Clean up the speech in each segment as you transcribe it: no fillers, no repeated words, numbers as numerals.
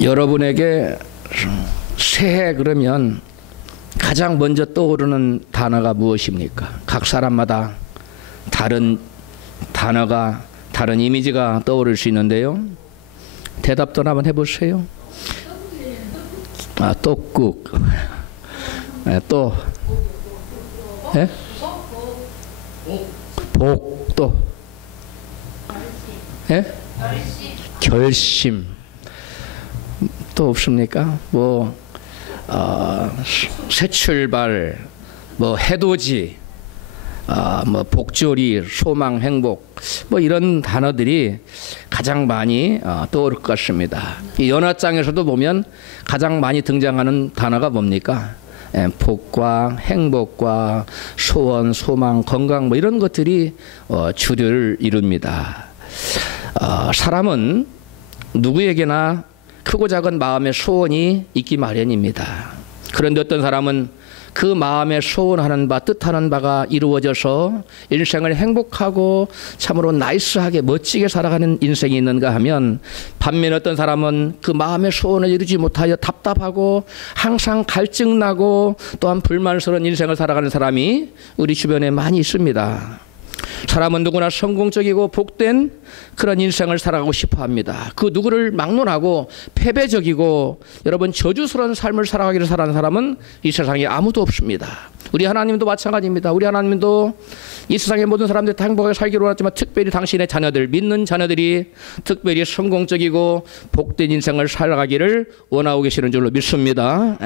여러분에게 새해 그러면 가장 먼저 떠오르는 단어가 무엇입니까? 각 사람마다 다른 단어가, 다른 이미지가 떠오를 수 있는데요. 대답도 한번 해보세요. 떡국. 또 예? 복. 또 예? 결심. 또 없습니까? 새 출발, 해돋이, 복조리, 소망, 행복, 이런 단어들이 가장 많이 떠오를 것 같습니다. 이 연화장에서도 보면 가장 많이 등장하는 단어가 뭡니까? 복과 행복과 소원, 소망, 건강 이런 것들이 주를 이룹니다. 사람은 누구에게나 크고 작은 마음의 소원이 있기 마련입니다. 그런데 어떤 사람은 그 마음에 소원하는 바, 뜻하는 바가 이루어져서 인생을 행복하고 참으로 나이스하게 멋지게 살아가는 인생이 있는가 하면, 반면에 어떤 사람은 그 마음의 소원을 이루지 못하여 답답하고 항상 갈증나고 또한 불만스러운 인생을 살아가는 사람이 우리 주변에 많이 있습니다. 사람은 누구나 성공적이고 복된 그런 인생을 살아가고 싶어 합니다. 그 누구를 막론하고 패배적이고 여러분 저주스러운 삶을 살아가기를 살아가는 사람은 이 세상에 아무도 없습니다. 우리 하나님도 마찬가지입니다. 우리 하나님도 이 세상의 모든 사람들이 행복하게 살기를 원하지만 특별히 당신의 자녀들, 믿는 자녀들이 특별히 성공적이고 복된 인생을 살아가기를 원하고 계시는 줄로 믿습니다.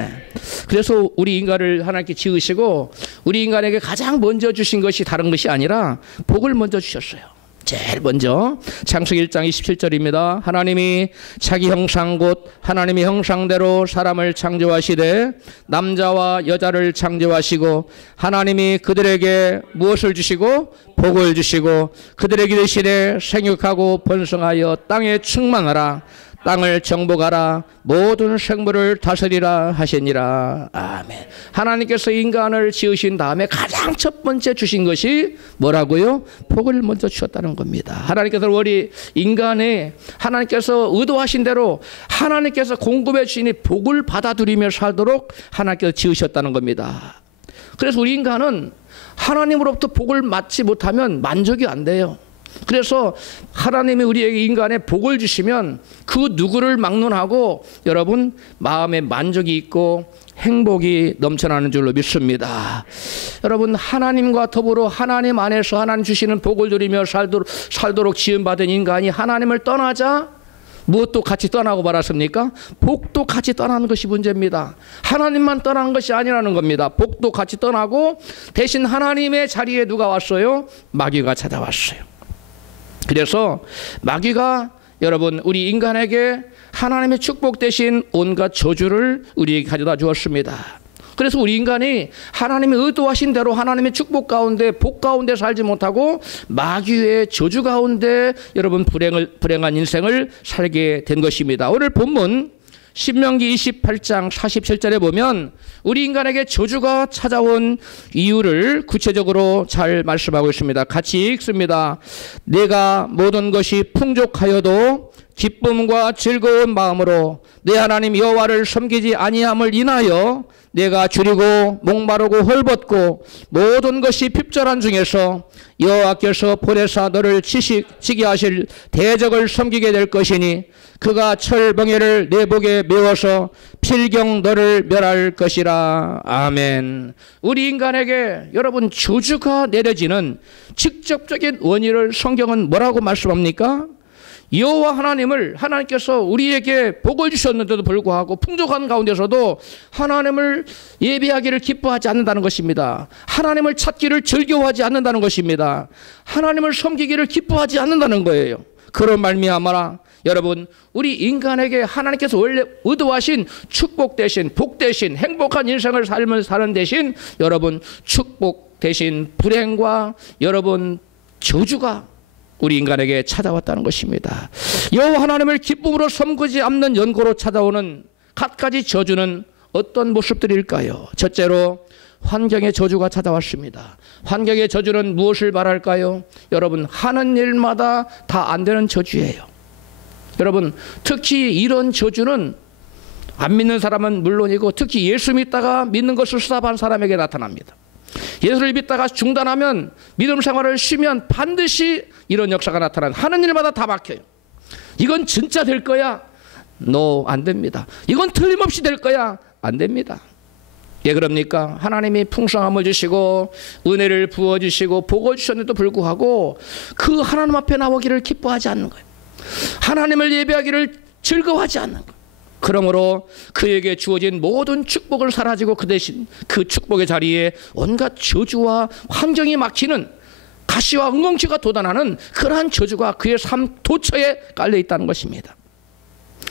그래서 우리 인간을 하나님께 지으시고 우리 인간에게 가장 먼저 주신 것이 다른 것이 아니라 복을 먼저 주셨어요. 제일 먼저 창세기 1장 27절입니다. 하나님이 자기 형상 곧 하나님의 형상대로 사람을 창조하시되 남자와 여자를 창조하시고 하나님이 그들에게 무엇을 주시고 복을 주시고 그들에게 이르시되 생육하고 번성하여 땅에 충만하라 땅을 정복하라 모든 생물을 다스리라 하시니라. 아멘. 하나님께서 인간을 지으신 다음에 가장 첫 번째 주신 것이 뭐라고요? 복을 먼저 주셨다는 겁니다. 하나님께서 우리 인간에 하나님께서 의도하신 대로 하나님께서 공급해 주시니 복을 받아들이며 살도록 하나님께서 지으셨다는 겁니다. 그래서 우리 인간은 하나님으로부터 복을 받지 못하면 만족이 안 돼요. 그래서 하나님이 우리에게 인간에 복을 주시면 그 누구를 막론하고 여러분 마음에 만족이 있고 행복이 넘쳐나는 줄로 믿습니다. 여러분 하나님과 더불어 하나님 안에서 하나님 주시는 복을 누리며 살도록 지음받은 인간이 하나님을 떠나자 무엇도 같이 떠나고 말았습니까? 복도 같이 떠나는 것이 문제입니다. 하나님만 떠난 것이 아니라는 겁니다. 복도 같이 떠나고 대신 하나님의 자리에 누가 왔어요? 마귀가 찾아왔어요. 그래서 마귀가 여러분 우리 인간에게 하나님의 축복 대신 온갖 저주를 우리에게 가져다 주었습니다. 그래서 우리 인간이 하나님의 의도하신 대로 하나님의 축복 가운데 복 가운데 살지 못하고 마귀의 저주 가운데 여러분 불행한 인생을 살게 된 것입니다. 오늘 본문 신명기 28장 47절에 보면 우리 인간에게 저주가 찾아온 이유를 구체적으로 잘 말씀하고 있습니다. 같이 읽습니다. 내가 모든 것이 풍족하여도 기쁨과 즐거운 마음으로 내 하나님 여호와를 섬기지 아니함을 인하여 내가 줄이고 목마르고 헐벗고 모든 것이 핍절한 중에서 여호와께서 보내사 너를 치게 하실 대적을 섬기게 될 것이니 그가 철벙이를 내 복에 메워서 필경 너를 멸할 것이라. 아멘. 우리 인간에게 여러분 저주가 내려지는 직접적인 원인을 성경은 뭐라고 말씀합니까? 여호와 하나님께서 우리에게 복을 주셨는데도 불구하고 풍족한 가운데서도 하나님을 예배하기를 기뻐하지 않는다는 것입니다. 하나님을 찾기를 즐거워하지 않는다는 것입니다. 하나님을 섬기기를 기뻐하지 않는다는 거예요. 그런 말미암아 여러분 우리 인간에게 하나님께서 원래 의도하신 축복 대신 복 대신 행복한 인생을 사는 대신 여러분 축복 대신 불행과 여러분 저주가 우리 인간에게 찾아왔다는 것입니다. 여호와 하나님을 기쁨으로 섬기지 않는 연고로 찾아오는 갖가지 저주는 어떤 모습들일까요? 첫째로 환경의 저주가 찾아왔습니다. 환경의 저주는 무엇을 말할까요? 여러분 하는 일마다 다 안 되는 저주예요. 여러분 특히 이런 저주는 안 믿는 사람은 물론이고 특히 예수 믿다가 믿는 것을 수습한 사람에게 나타납니다. 예수를 믿다가 중단하면 믿음 생활을 쉬면 반드시 이런 역사가 나타나는, 하는 일마다 다 막혀요. 이건 진짜 될 거야? 안 됩니다. 이건 틀림없이 될 거야? 안 됩니다. 왜 그럽니까? 하나님이 풍성함을 주시고 은혜를 부어주시고 복을 주셨는데도 불구하고 그 하나님 앞에 나오기를 기뻐하지 않는 거예요. 하나님을 예배하기를 즐거워하지 않는 거예요. 그러므로 그에게 주어진 모든 축복을 사라지고 그 대신 그 축복의 자리에 온갖 저주와 환경이 막히는, 가시와 엉겅퀴가 돋아나는 그러한 저주가 그의 삶 도처에 깔려 있다는 것입니다.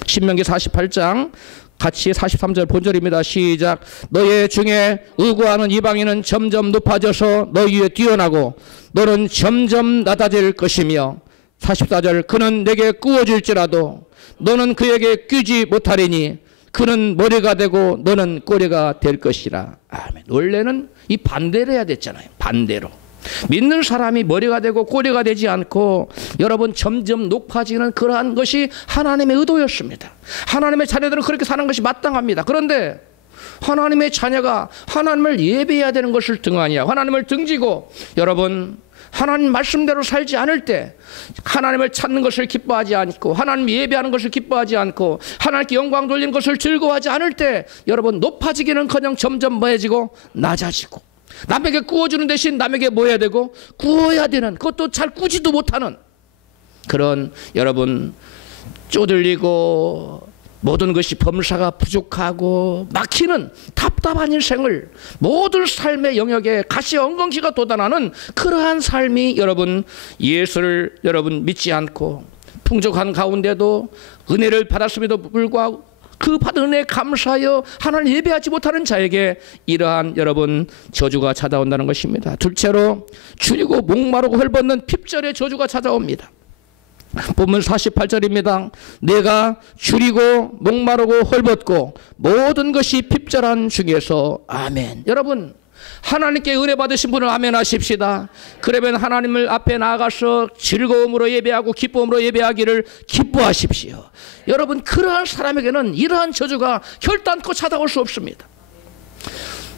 신명기 48장 같이 43절 본절입니다. 시작. 너의 중에 의구하는 이방인은 점점 높아져서 너희 위에 뛰어나고 너는 점점 낮아질 것이며, 44절. 그는 내게 꾸어질지라도 너는 그에게 끼지 못하리니 그는 머리가 되고 너는 꼬리가 될 것이라. 아멘. 원래는 이 반대로 해야 됐잖아요. 반대로. 믿는 사람이 머리가 되고 꼬리가 되지 않고 여러분 점점 높아지는 그러한 것이 하나님의 의도였습니다. 하나님의 자녀들은 그렇게 사는 것이 마땅합니다. 그런데 하나님의 자녀가 하나님을 예배해야 되는 것을 등한히 하고 하나님을 등지고 여러분 하나님 말씀대로 살지 않을 때, 하나님을 찾는 것을 기뻐하지 않고 하나님 예배하는 것을 기뻐하지 않고 하나님께 영광 돌리는 것을 즐거워하지 않을 때 여러분 높아지기는커녕 점점 뭐해지고 낮아지고, 남에게 구워주는 대신 남에게 뭐 해야 되고 구워야 되는, 그것도 잘 꾸지도 못하는 그런 여러분 쪼들리고 모든 것이 범사가 부족하고 막히는 답답한 인생을, 모든 삶의 영역에 가시와 엉겅퀴가 돋아나는 그러한 삶이 여러분 예수를 여러분 믿지 않고 풍족한 가운데도 은혜를 받았음에도 불구하고 그 받은 은혜에 감사하여 하나님을 예배하지 못하는 자에게 이러한 여러분 저주가 찾아온다는 것입니다. 둘째로 줄이고 목마르고 헐벗는 핍절의 저주가 찾아옵니다. 본문 48절입니다. 내가 줄이고 목마르고 헐벗고 모든 것이 핍절한 중에서. 아멘. 여러분 하나님께 은혜 받으신 분을 아멘 하십시다. 그러면 하나님을 앞에 나아가서 즐거움으로 예배하고 기쁨으로 예배하기를 기뻐하십시오. 여러분 그러한 사람에게는 이러한 저주가 결단코 찾아올 수 없습니다.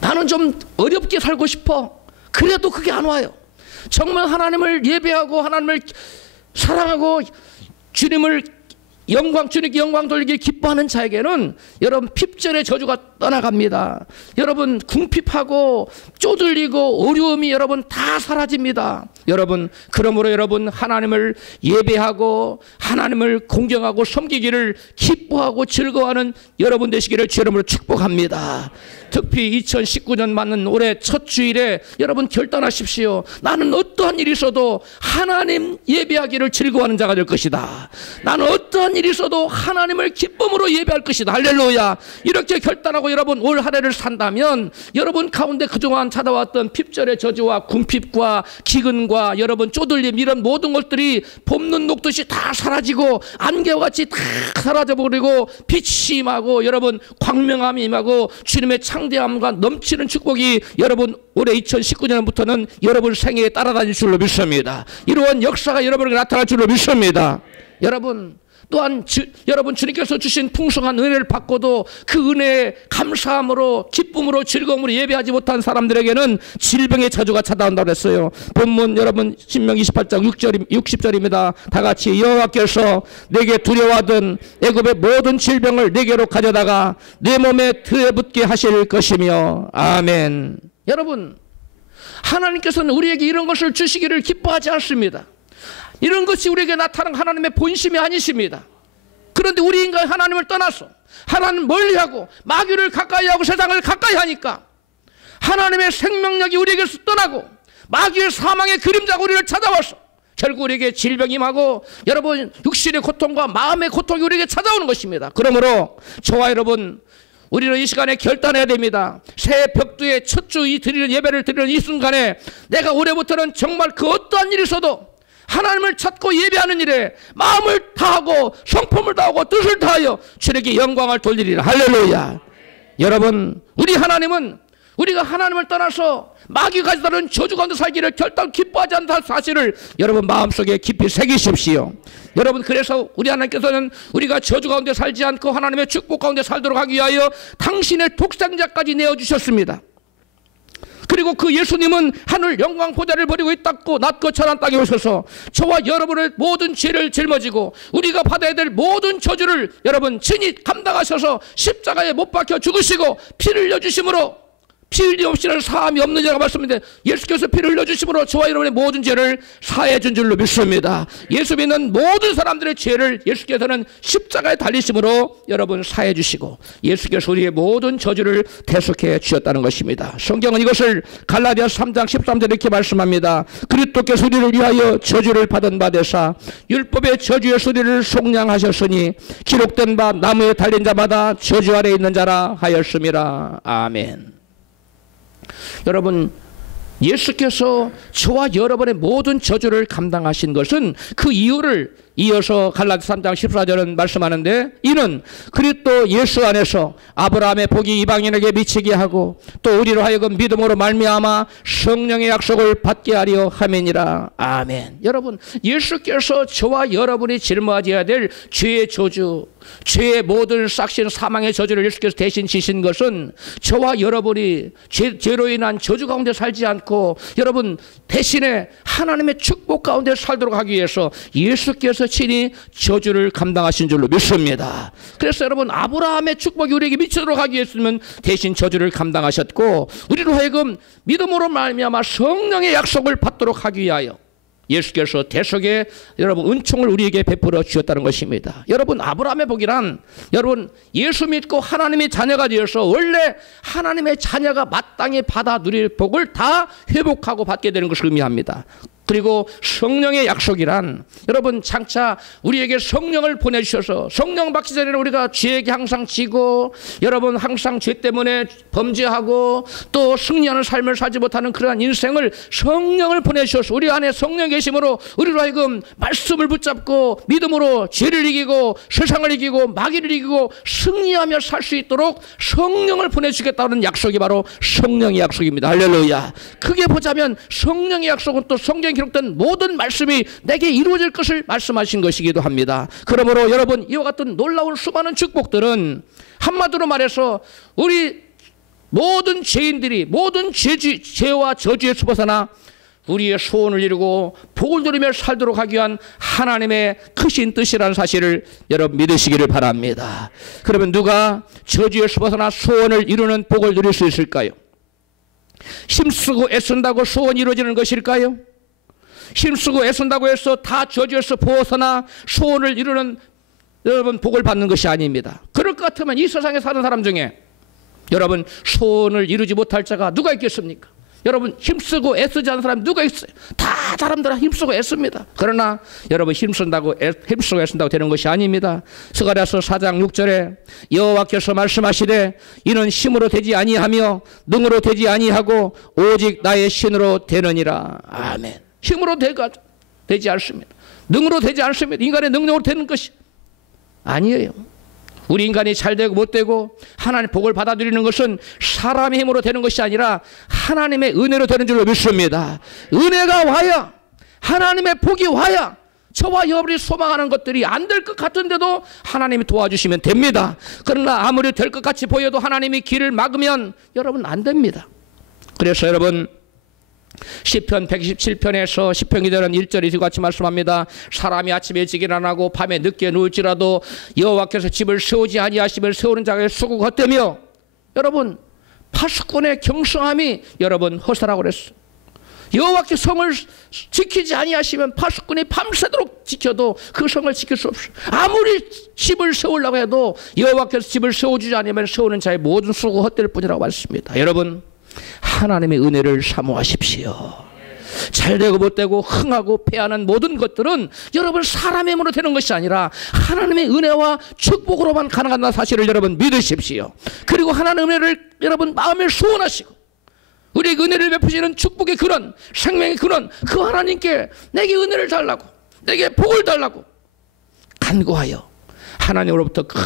나는 좀 어렵게 살고 싶어. 그래도 그게 안 와요. 정말 하나님을 예배하고 하나님을 사랑하고 주님을 주님께 영광 돌리기 기뻐하는 자에게는 여러분 핍절의 저주가 떠나갑니다. 여러분 궁핍하고 쪼들리고 어려움이 여러분 다 사라집니다. 여러분 그러므로 여러분 하나님을 예배하고 하나님을 공경하고 섬기기를 기뻐하고 즐거워하는 여러분 되시기를 주 이름으로 축복합니다. 특히 2019년 맞는 올해 첫 주일에 여러분 결단하십시오. 나는 어떠한 일이 있어도 하나님 예배하기를 즐거워하는 자가 될 것이다. 나는 어떠한 일이 있어도 하나님을 기쁨으로 예배할 것이다. 할렐루야. 이렇게 결단하고 여러분 올 한 해를 산다면 여러분 가운데 그동안 찾아왔던 핍절의 저주와 궁핍과 기근과 여러분 쪼들림 이런 모든 것들이 봄눈 녹듯이 다 사라지고 안개와 같이 다 사라져버리고 빛이 임하고 여러분 광명함이 임하고 주님의 창대함과 넘치는 축복이 여러분 올해 2019년부터는 여러분 생애에 따라다닐 줄로 믿습니다. 이러한 역사가 여러분에게 나타날 줄로 믿습니다. 여러분 또한 여러분 주님께서 주신 풍성한 은혜를 받고도 그 은혜에 감사함으로 기쁨으로 즐거움으로 예배하지 못한 사람들에게는 질병의 저주가 찾아온다고 했어요. 본문 여러분 신명기 28장 60절입니다. 다 같이 여호와께서 내게 두려워하던 애굽의 모든 질병을 내게로 가져다가 내 몸에 들여붙게 하실 것이며. 아멘. 여러분 하나님께서는 우리에게 이런 것을 주시기를 기뻐하지 않습니다. 이런 것이 우리에게 나타나는 하나님의 본심이 아니십니다. 그런데 우리 인간 하나님을 떠나서 하나님 멀리하고 마귀를 가까이하고 세상을 가까이 하니까 하나님의 생명력이 우리에게서 떠나고 마귀의 사망의 그림자가 우리를 찾아와서 결국 우리에게 질병이 임하고 여러분 육신의 고통과 마음의 고통이 우리에게 찾아오는 것입니다. 그러므로 저와 여러분 우리는 이 시간에 결단해야 됩니다. 새해 벽두에 첫 주 예배를 드리는 이 순간에 내가 올해부터는 정말 그 어떠한 일이 있어도 하나님을 찾고 예배하는 일에 마음을 다하고 성품을 다하고 뜻을 다하여 주님께 영광을 돌리리라. 할렐루야. 여러분 우리 하나님은 우리가 하나님을 떠나서 마귀가 가져다는 저주 가운데 살기를 결단 기뻐하지 않는 사실을 여러분 마음속에 깊이 새기십시오. 여러분, 그래서 우리 하나님께서는 우리가 저주 가운데 살지 않고 하나님의 축복 가운데 살도록 하기 위하여 당신의 독생자까지 내어주셨습니다. 그리고 그 예수님은 하늘 영광 보좌를 버리고 이 땅고 낮고 천한 땅에 오셔서 저와 여러분의 모든 죄를 짊어지고 우리가 받아야 될 모든 저주를 여러분 친히 감당하셔서 십자가에 못 박혀 죽으시고 피를 흘려주심으로 피 흘림 없이는 사함이 없는 자가 말씀인데 예수께서 피를 흘려주심으로 저와 여러분의 모든 죄를 사해 준 줄로 믿습니다. 예수 믿는 모든 사람들의 죄를 예수께서는 십자가에 달리심으로 여러분 사해 주시고 예수께서 우리의 모든 저주를 대속해 주셨다는 것입니다. 성경은 이것을 갈라디아서 3장 13절에 이렇게 말씀합니다. 그리스도께서 우리를 위하여 저주를 받은 바 되사 율법의 저주의 소리를 속량하셨으니 기록된 바 나무에 달린 자마다 저주 아래 있는 자라 하였음이라. 아멘. 여러분, 예수께서 저와 여러분의 모든 저주를 감당하신 것은 그 이유를 이어서 갈라디아서 3장 14절은 말씀하는데 이는 그리스도 예수 안에서 아브라함의 복이 이방인에게 미치게 하고 또 우리로 하여금 믿음으로 말미암아 성령의 약속을 받게 하려 함이니라. 아멘. 여러분, 예수께서 저와 여러분이 짊어져야 될 죄의 저주, 죄의 모든 싹신 사망의 저주를 예수께서 대신 지신 것은 저와 여러분이 죄로 인한 저주 가운데 살지 않고 여러분 대신에 하나님의 축복 가운데 살도록 하기 위해서 예수께서 친히 저주를 감당하신 줄로 믿습니다. 그래서 여러분 아브라함의 축복이 우리에게 미치도록 하기 위해서는 대신 저주를 감당하셨고 우리로 하여금 믿음으로 말미암아 성령의 약속을 받도록 하기 위하여 예수께서 대속의 여러분 은총을 우리에게 베풀어 주셨다는 것입니다. 여러분 아브라함의 복이란 여러분 예수 믿고 하나님의 자녀가 되어서 원래 하나님의 자녀가 마땅히 받아 누릴 복을 다 회복하고 받게 되는 것을 의미합니다. 그리고 성령의 약속이란 여러분 장차 우리에게 성령을 보내주셔서 성령 받기 전에는 우리가 죄에게 항상 지고 여러분 항상 죄 때문에 범죄하고 또 승리하는 삶을 살지 못하는 그러한 인생을 성령을 보내주셔서 우리 안에 성령 계심으로 우리로 하여금 말씀을 붙잡고 믿음으로 죄를 이기고 세상을 이기고 마귀를 이기고 승리하며 살 수 있도록 성령을 보내주겠다는 약속이 바로 성령의 약속입니다. 할렐루야. 크게 보자면 성령의 약속은 또 성경에 기록된 모든 말씀이 내게 이루어질 것을 말씀하신 것이기도 합니다. 그러므로 여러분 이와 같은 놀라운 수많은 축복들은 한마디로 말해서 우리 모든 죄인들이 모든 죄와 저주에서 벗어나 우리의 소원을 이루고 복을 누리며 살도록 하기 위한 하나님의 크신 뜻이라는 사실을 여러분 믿으시기를 바랍니다. 그러면 누가 저주에서 벗어나 소원을 이루는 복을 누릴 수 있을까요? 힘쓰고 애쓴다고 소원이 이루어지는 것일까요? 힘쓰고 애쓴다고 해서 다 저주에서 벗어나 소원을 이루는 여러분 복을 받는 것이 아닙니다. 그럴 것 같으면 이 세상에 사는 사람 중에 여러분 소원을 이루지 못할 자가 누가 있겠습니까? 여러분 힘쓰고 애쓰지 않는 사람이 누가 있어요? 다 사람들은 힘쓰고 애씁니다. 그러나 여러분 힘쓰고 애쓴다고 되는 것이 아닙니다. 스가랴서 4장 6절에 여호와께서 말씀하시되 이는 힘으로 되지 아니하며 능으로 되지 아니하고 오직 나의 신으로 되느니라. 아멘. 힘으로 되지 않습니다. 능으로 되지 않습니다. 인간의 능력으로 되는 것이 아니에요. 우리 인간이 잘 되고 못 되고 하나님의 복을 받아들이는 것은 사람의 힘으로 되는 것이 아니라 하나님의 은혜로 되는 줄로 믿습니다. 은혜가 와야 하나님의 복이 와야 저와 여러분이 소망하는 것들이 안 될 것 같은데도 하나님이 도와주시면 됩니다. 그러나 아무리 될 것 같이 보여도 하나님이 길을 막으면 여러분 안 됩니다. 그래서 여러분 시편 127편에서 시편 기자는 1절에 이와 같이 말씀합니다. 사람이 아침에 일찍 일어나고 밤에 늦게 누울지라도 여호와께서 집을 세우지 아니하시면 세우는 자가 수고가 헛되며 여러분 파수꾼의 경성함이 여러분 허사라고 그랬어요. 여호와께 성을 지키지 아니하시면 파수꾼이 밤새도록 지켜도 그 성을 지킬 수 없어요. 아무리 집을 세우려고 해도 여호와께서 집을 세워주지 않으면 세우는 자의 모든 수고가 헛될 뿐이라고 말씀입니다. 여러분 하나님의 은혜를 사모하십시오. 잘되고 못되고 흥하고 패하는 모든 것들은 여러분 사람의 힘으로 되는 것이 아니라 하나님의 은혜와 축복으로만 가능한 사실을 여러분 믿으십시오. 그리고 하나님의 은혜를 여러분 마음에 소원하시고 우리에게 은혜를 베푸시는 축복의 근원, 생명의 근원 그 하나님께 내게 은혜를 달라고 내게 복을 달라고 간구하여 하나님으로부터 큰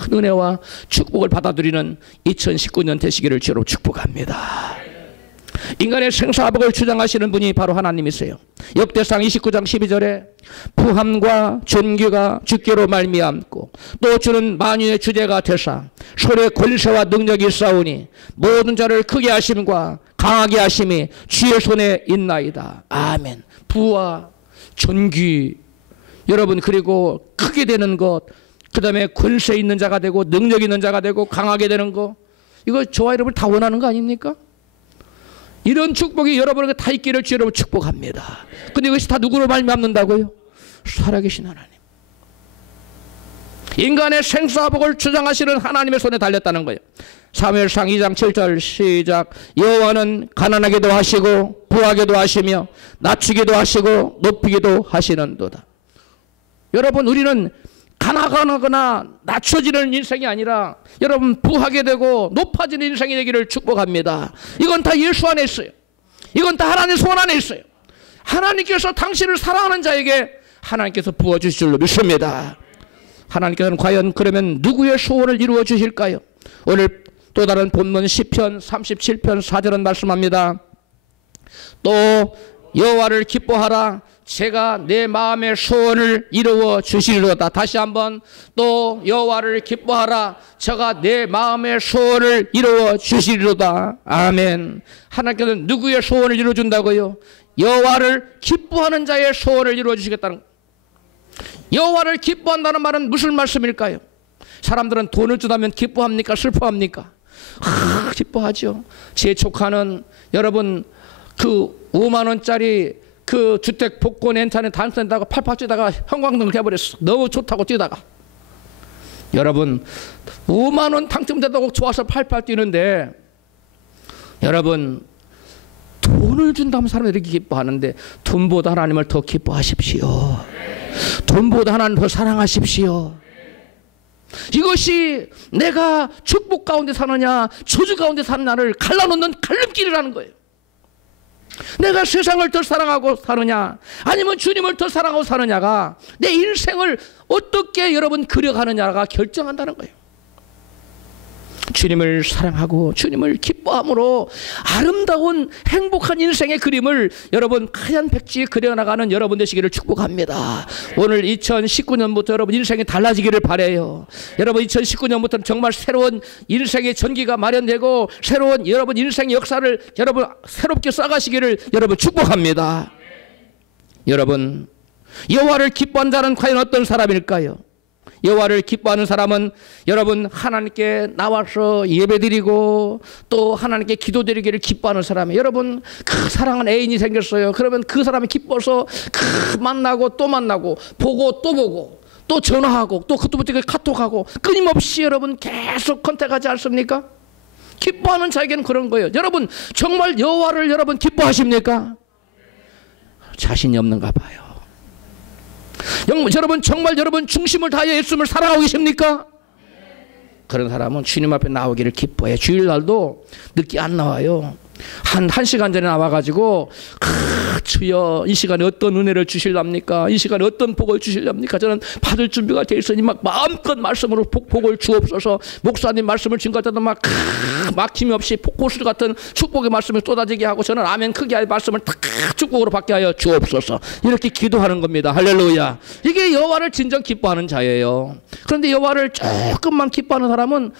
큰 은혜와 축복을 받아들이는 2019년 되시기를 주로 축복합니다. 인간의 생사복을 주장하시는 분이 바로 하나님이세요. 역대상 29장 12절에 부함과 존귀가 주께로 말미암고 또 주는 만유의 주제가 되사 손에 권세와 능력이 있사오니 모든 자를 크게 하심과 강하게 하심이 주의 손에 있나이다. 아멘. 부와 존귀, 여러분, 그리고 크게 되는 것, 그 다음에 권세 있는 자가 되고 능력 있는 자가 되고 강하게 되는 것, 이거 저와 여러분 다 원하는 거 아닙니까? 이런 축복이 여러분에게 다 있기를 주 여러분 축복합니다. 근데 이것이 다 누구로 말미암는다고요? 살아계신 하나님. 인간의 생사복을 주장하시는 하나님의 손에 달렸다는 거예요. 사무엘상 2장 7절 시작. 여호와는 가난하게도 하시고 부하게도 하시며 낮추기도 하시고 높이기도 하시는도다. 여러분, 우리는 가난하거나 낮춰지는 인생이 아니라 여러분 부하게 되고 높아지는 인생이 되기를 축복합니다. 이건 다 예수 안에 있어요. 이건 다 하나님 손 안에 있어요. 하나님께서 당신을 사랑하는 자에게 하나님께서 부어주실 줄로 믿습니다. 하나님께서는 과연 그러면 누구의 소원을 이루어 주실까요? 오늘 또 다른 본문 시편 37편 4절은 말씀합니다. 또 여호와를 기뻐하라. 제가 내 마음의 소원을 이루어 주시리로다. 다시 한번, 또 여호와를 기뻐하라. 제가 내 마음의 소원을 이루어 주시리로다. 아멘. 하나님께서는 누구의 소원을 이루어 준다고요? 여호와를 기뻐하는 자의 소원을 이루어 주시겠다는 거예요. 여호와를 기뻐한다는 말은 무슨 말씀일까요? 사람들은 돈을 주다면 기뻐합니까? 슬퍼합니까? 기뻐하죠. 제 조카는 여러분 그 5만 원짜리 그 주택 복권 엔찬에 당첨된다고 팔팔 뛰다가 형광등을 해버렸어. 너무 좋다고 뛰다가. 여러분 5만 원 당첨된다고 좋아서 팔팔 뛰는데, 여러분 돈을 준다면 사람들이 이렇게 기뻐하는데 돈보다 하나님을 더 기뻐하십시오. 돈보다 하나님을 더 사랑하십시오. 이것이 내가 축복 가운데 사느냐 저주 가운데 사느냐를 갈라놓는 갈림길이라는 거예요. 내가 세상을 더 사랑하고 사느냐 아니면 주님을 더 사랑하고 사느냐가 내 인생을 어떻게 여러분 그려가느냐가 결정한다는 거예요. 주님을 사랑하고 주님을 기뻐함으로 아름다운 행복한 인생의 그림을 여러분 하얀 백지에 그려나가는 여러분 되시기를 축복합니다. 오늘 2019년부터 여러분 인생이 달라지기를 바라요. 여러분 2019년부터는 정말 새로운 인생의 전기가 마련되고 새로운 여러분 인생의 역사를 여러분 새롭게 써가시기를 여러분 축복합니다. 여러분 여호와를 기뻐하는 자는 과연 어떤 사람일까요? 여호와를 기뻐하는 사람은 여러분 하나님께 나와서 예배드리고 또 하나님께 기도드리기를 기뻐하는 사람이에요. 여러분 그 사랑하는 애인이 생겼어요. 그러면 그 사람이 기뻐서 만나고 또 만나고 보고 또 전화하고 또 그때부터 카톡하고 끊임없이 여러분 계속 컨택하지 않습니까? 기뻐하는 자에게는 그런 거예요. 여러분 정말 여호와를 여러분 기뻐하십니까? 자신이 없는가 봐요. 여러분 정말 여러분 중심을 다해 예수님을 사랑하고 계십니까? 그런 사람은 주님 앞에 나오기를 기뻐해. 주일날도 늦게 안 나와요. 한 시간 전에 나와가지고 주여 이 시간에 어떤 은혜를 주실랍니까? 이 시간에 어떤 복을 주실랍니까? 저는 받을 준비가 돼 있으니 막 마음껏 말씀으로 복을 주옵소서. 목사님 말씀을 증거할 때도 막 막힘이 없이 폭포수 같은 축복의 말씀을 쏟아지게 하고 저는 아멘 크게 할 말씀을 탁 축복으로 받게 하여 주옵소서. 이렇게 기도하는 겁니다. 할렐루야. 이게 여호와를 진정 기뻐하는 자예요. 그런데 여호와를 조금만 기뻐하는 사람은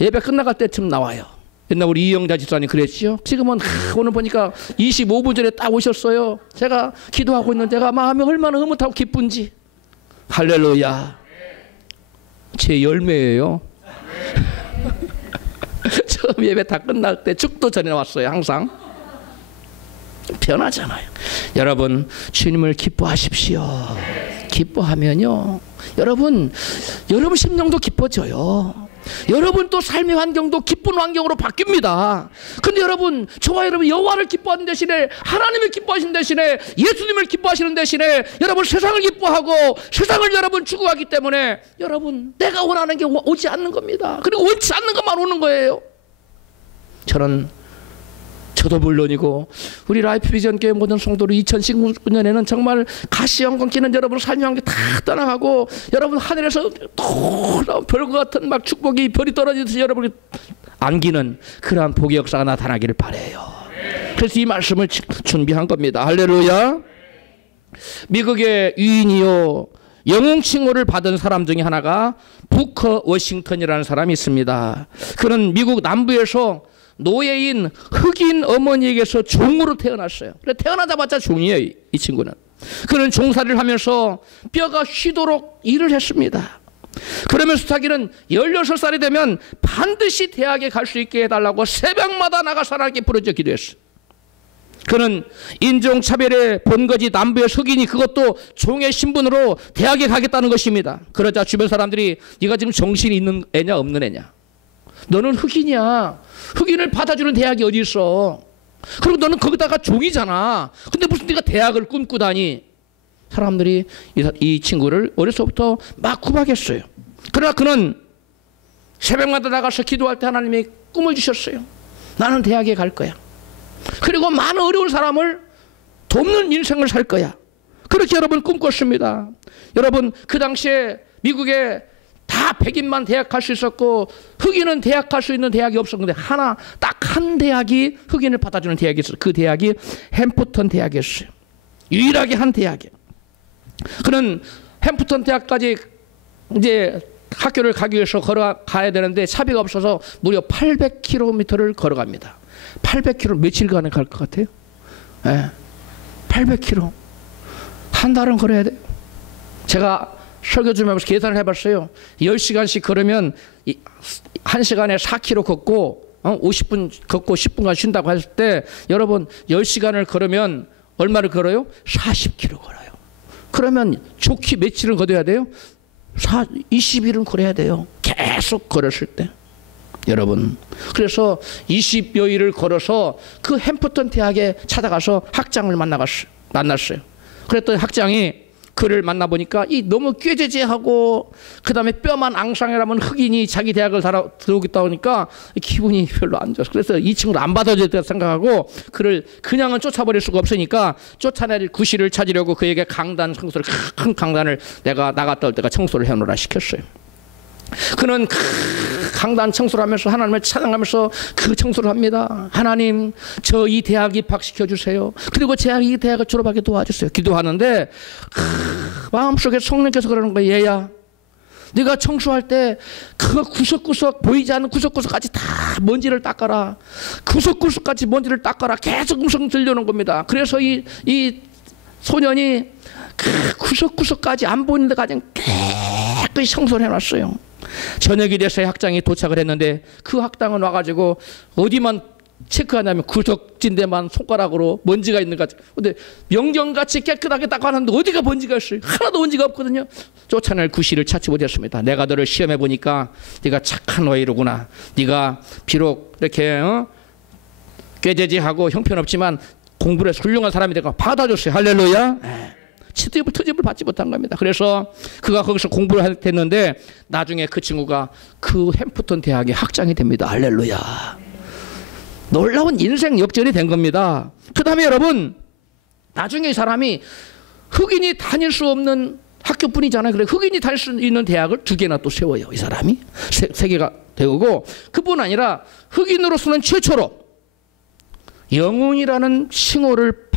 예배 끝나갈 때쯤 나와요. 옛날 우리 이영자 집사님 그랬지요. 지금은 오늘 보니까 25분 전에 딱 오셨어요. 제가 기도하고 있는데 제가 마음이 얼마나 흐뭇하고 기쁜지. 할렐루야. 제 열매예요. 처음 예배 다 끝날 때 축도 전에 왔어요. 항상 변하잖아요. 여러분 주님을 기뻐하십시오. 기뻐하면요 여러분 심령도 기뻐져요. 여러분 또 삶의 환경도 기쁜 환경으로 바뀝니다. 근데 여러분 저와 여러분 여호와를 기뻐하는 대신에 하나님을 기뻐하시는 대신에 예수님을 기뻐하시는 대신에 여러분 세상을 기뻐하고 세상을 여러분 추구하기 때문에 여러분 내가 원하는 게 오지 않는 겁니다. 그리고 원치 않는 것만 오는 거예요. 저는 저도 물론이고 우리 라이프 비전 교회 모든 성도들 2019년에는 정말 가시영광 끼는 여러분 삶의 환경 다 떠나가고 여러분 하늘에서 놀라운 별과 같은 막 축복이 별이 떨어지듯이 여러분이 안기는 그러한 복의 역사가 나타나기를 바라요. 그래서 이 말씀을 준비한 겁니다. 할렐루야. 미국의 유인이요 영웅 칭호를 받은 사람 중에 하나가 부커 워싱턴이라는 사람이 있습니다. 그는 미국 남부에서 노예인 흑인 어머니에게서 종으로 태어났어요. 그래 태어나자마자 종이에요. 이 친구는. 그는 종살이를 하면서 뼈가 휘도록 일을 했습니다. 그러면서 자기는 16살이 되면 반드시 대학에 갈 수 있게 해달라고 새벽마다 나가서 하나님께 부르짖어 기도했어요. 그는 인종차별의 본거지 남부의 흑인이 그것도 종의 신분으로 대학에 가겠다는 것입니다. 그러자 주변 사람들이 네가 지금 정신이 있는 애냐 없는 애냐, 너는 흑인이야. 흑인을 받아주는 대학이 어디 있어. 그리고 너는 거기다가 종이잖아. 근데 무슨 네가 대학을 꿈꾸다니. 사람들이 이 친구를 어려서부터 막 구박했어요. 그러나 그는 새벽마다 나가서 기도할 때 하나님이 꿈을 주셨어요. 나는 대학에 갈 거야. 그리고 많은 어려운 사람을 돕는 인생을 살 거야. 그렇게 여러분 꿈꿨습니다. 여러분 그 당시에 미국에 다 백인만 대학 갈 수 있었고 흑인은 대학 갈 수 있는 대학이 없었는데 하나 딱 한 대학이 흑인을 받아주는 대학이 있었어요. 그 대학이 햄프턴 대학이었어요. 유일하게 한 대학이에요. 그는 햄프턴 대학까지 이제 학교를 가기 위해서 걸어가야 되는데 차비가 없어서 무려 800km를 걸어갑니다. 800km 며칠간에 갈 것 같아요? 네. 800km 한 달은 걸어야 돼요. 제가 설교 좀 해보면서 계산을 해봤어요. 10시간씩 걸으면 1시간에 4km 걷고 50분 걷고 10분간 쉰다고 했을 때 여러분 10시간을 걸으면 얼마를 걸어요? 40km 걸어요. 그러면 좋게 며칠을 걸어야 돼요? 20일은 걸어야 돼요. 계속 걸었을 때. 여러분 그래서 20여일을 걸어서 그 햄프턴 대학에 찾아가서 학장을 만났어요. 그랬더니 학장이 그를 만나보니까 이 너무 꾀죄죄하고 그 다음에 뼈만 앙상이라면 흑인이 자기 대학을 들어오겠다 하니까 기분이 별로 안 좋아서 그래서 이 친구를 안 받아줄 때 생각하고 그를 그냥은 쫓아버릴 수가 없으니까 쫓아낼 구실을 찾으려고 그에게 강단 청소를 큰 강단을 내가 나갔다 올 때가 청소를 해놓으라 시켰어요. 그는 강단 청소를 하면서 하나님을 찬양하면서 그 청소를 합니다. 하나님 저 이 대학 입학시켜 주세요. 그리고 제가 이 대학을 졸업하게 도와주세요. 기도하는데 마음속에 성령께서 그러는 거예요. 얘야 네가 청소할 때 그 구석구석 보이지 않는 구석구석까지 다 먼지를 닦아라. 구석구석까지 먼지를 닦아라. 계속 음성 들려오는 겁니다. 그래서 이 소년이 그 구석구석까지 안 보이는 데까지 깨끗이 청소를 해놨어요. 저녁이 돼서 학장이 도착을 했는데 그 학장은 와가지고 어디만 체크하냐면 구석진데만 손가락으로 먼지가 있는 것 같아요. 근데 명경같이 깨끗하게 닦아놨는데 어디가 먼지가 있어요? 하나도 먼지가 없거든요. 쫓아낼 구실을 찾지 못했습니다. 내가 너를 시험해 보니까 네가 착한 어이로구나. 네가 비록 이렇게 꾀죄죄하고 형편없지만 공부를 해서 훌륭한 사람이 되고 받아줬어요. 할렐루야. 트집을 받지 못한 겁니다. 그래서 그가 거기서 공부를 했는데 나중에 그 친구가 그 햄프턴 대학의 학장이 됩니다. 할렐루야. 놀라운 인생 역전이 된 겁니다. 그 다음에 여러분 나중에 이 사람이 흑인이 다닐 수 없는 학교뿐이잖아요. 그래 흑인이 다닐 수 있는 대학을 2개나 또 세워요. 이 사람이 3개가 되고 그뿐 아니라 흑인으로서는 최초로 영웅이라는 칭호를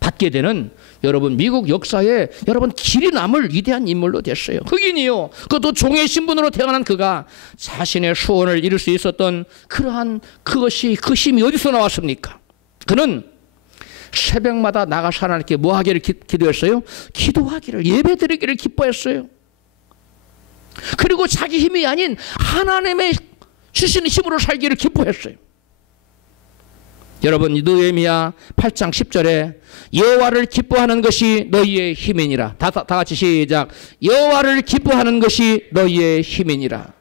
받게 되는 여러분 미국 역사에 여러분 길이 남을 위대한 인물로 됐어요. 흑인이요. 그것도 종의 신분으로 태어난 그가 자신의 소원을 이룰 수 있었던 그러한 그것이 그 힘이 어디서 나왔습니까? 그는 새벽마다 나가서 하나님께 뭐 하기를 기도했어요? 기도하기를 예배드리기를 기뻐했어요. 그리고 자기 힘이 아닌 하나님의 주시는 힘으로 살기를 기뻐했어요. 여러분 느헤미야 8장 10절에 여호와를 기뻐하는 것이 너희의 힘이니라. 다 같이 시작. 여호와를 기뻐하는 것이 너희의 힘이니라.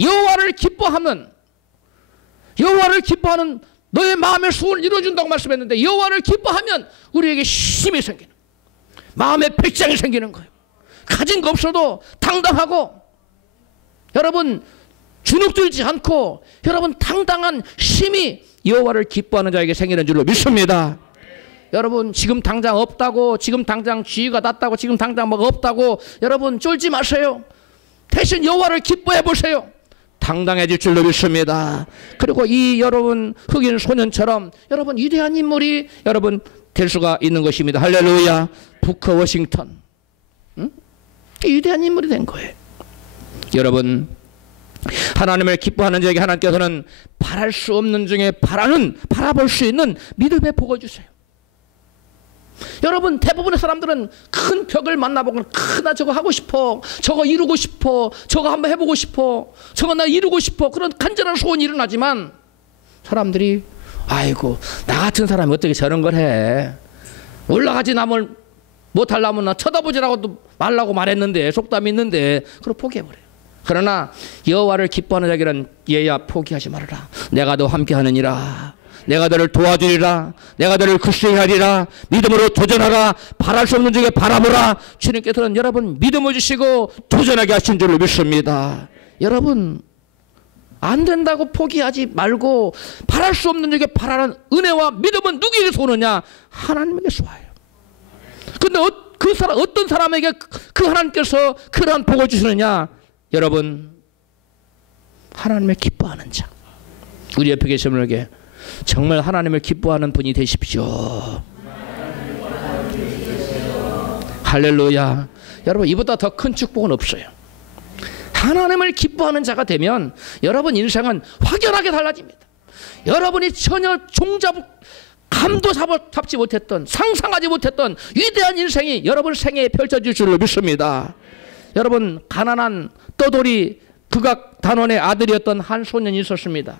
여호와를 기뻐하는 너의 마음의 소원을 이루어준다고 말씀했는데 여호와를 기뻐하면 우리에게 힘이 생기는 마음의 백장이 생기는 거예요. 가진 거 없어도 당당하고 여러분 주눅들지 않고 여러분 당당한 힘이 여호와를 기뻐하는 자에게 생기는 줄로 믿습니다. 여러분 지금 당장 없다고, 지금 당장 쥐가 났다고, 지금 당장 뭐가 없다고 여러분 쫄지 마세요. 대신 여호와를 기뻐해 보세요. 당당해질 줄로 믿습니다. 그리고 이 여러분 흑인 소년처럼 여러분 위대한 인물이 여러분 될 수가 있는 것입니다. 할렐루야. 부커 워싱턴, 응? 위대한 인물이 된 거예요. 여러분 하나님을 기뻐하는 자에게 하나님께서는 바랄 수 없는 중에 바라볼 수 있는 믿음의 복을 주세요. 여러분 대부분의 사람들은 큰 벽을 만나보고 나 저거 하고 싶어, 저거 이루고 싶어, 저거 한번 해보고 싶어, 저거 나 이루고 싶어, 그런 간절한 소원이 일어나지만 사람들이 아이고 나 같은 사람이 어떻게 저런 걸 해, 올라가지 남을 못하려면 나 쳐다보지라고도 말라고 말했는데, 속담이 있는데 그걸 포기해버려요. 그러나 여호와를 기뻐하는 자에게는 얘야 포기하지 말아라. 내가 너 함께하느니라. 내가 너를 도와주리라. 내가 너를 굳세게 하리라. 믿음으로 도전하라. 바랄 수 없는 중에 바라보라. 주님께서는 여러분 믿음을 주시고 도전하게 하신 줄로 믿습니다. 여러분 안 된다고 포기하지 말고 바랄 수 없는 중에 바라는 은혜와 믿음은 누구에게서 오느냐? 하나님에게서 와요. 근데 어떤 사람에게 그 하나님께서 그러한 복을 주시느냐? 여러분 하나님을 기뻐하는 자. 우리 옆에 계신 분에게 정말 하나님을 기뻐하는 분이 되십시오. 할렐루야. 여러분 이보다 더 큰 축복은 없어요. 하나님을 기뻐하는 자가 되면 여러분 인생은 확연하게 달라집니다. 여러분이 전혀 감도 잡지 못했던, 상상하지 못했던 위대한 인생이 여러분 생애에 펼쳐질 줄로 믿습니다. 여러분 가난한 떠돌이 극악단원의 아들이었던 한 소년이 있었습니다.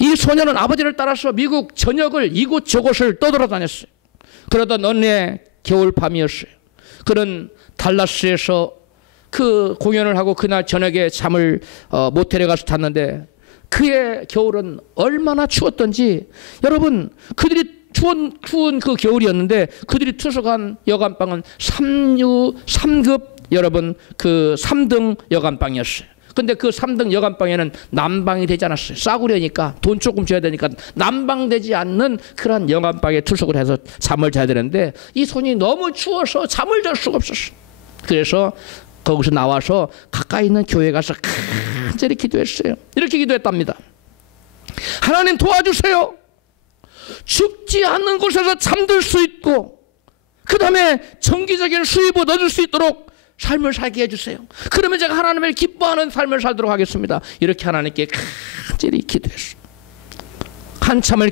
이 소년은 아버지를 따라서 미국 전역을 이곳저곳을 떠돌아다녔어요. 그러던 어느 해 겨울 밤이었어요. 그는 달라스에서 그 공연을 하고 그날 저녁에 잠을 모텔에 가서 잤는데 그의 겨울은 얼마나 추웠던지, 여러분 그들이 추운 그 겨울이었는데 그들이 투숙한 여간방은 3급 여러분 그 3등 여간방이었어요. 근데 그 3등 여간방에는 난방이 되지 않았어요. 싸구려니까 돈 조금 줘야 되니까 난방되지 않는 그런 여간방에 투숙을 해서 잠을 자야 되는데 이 손이 너무 추워서 잠을 잘 수가 없었어요. 그래서 거기서 나와서 가까이 있는 교회에 가서 간절히 기도했어요. 이렇게 기도했답니다. 하나님 도와주세요. 춥지 않는 곳에서 잠들 수 있고 그 다음에 정기적인 수입을 얻을 수 있도록 삶을 살게 해주세요. 그러면 제가 하나님을 기뻐하는 삶을 살도록 하겠습니다. 이렇게 하나님께 간절히 기도했어요. 한참을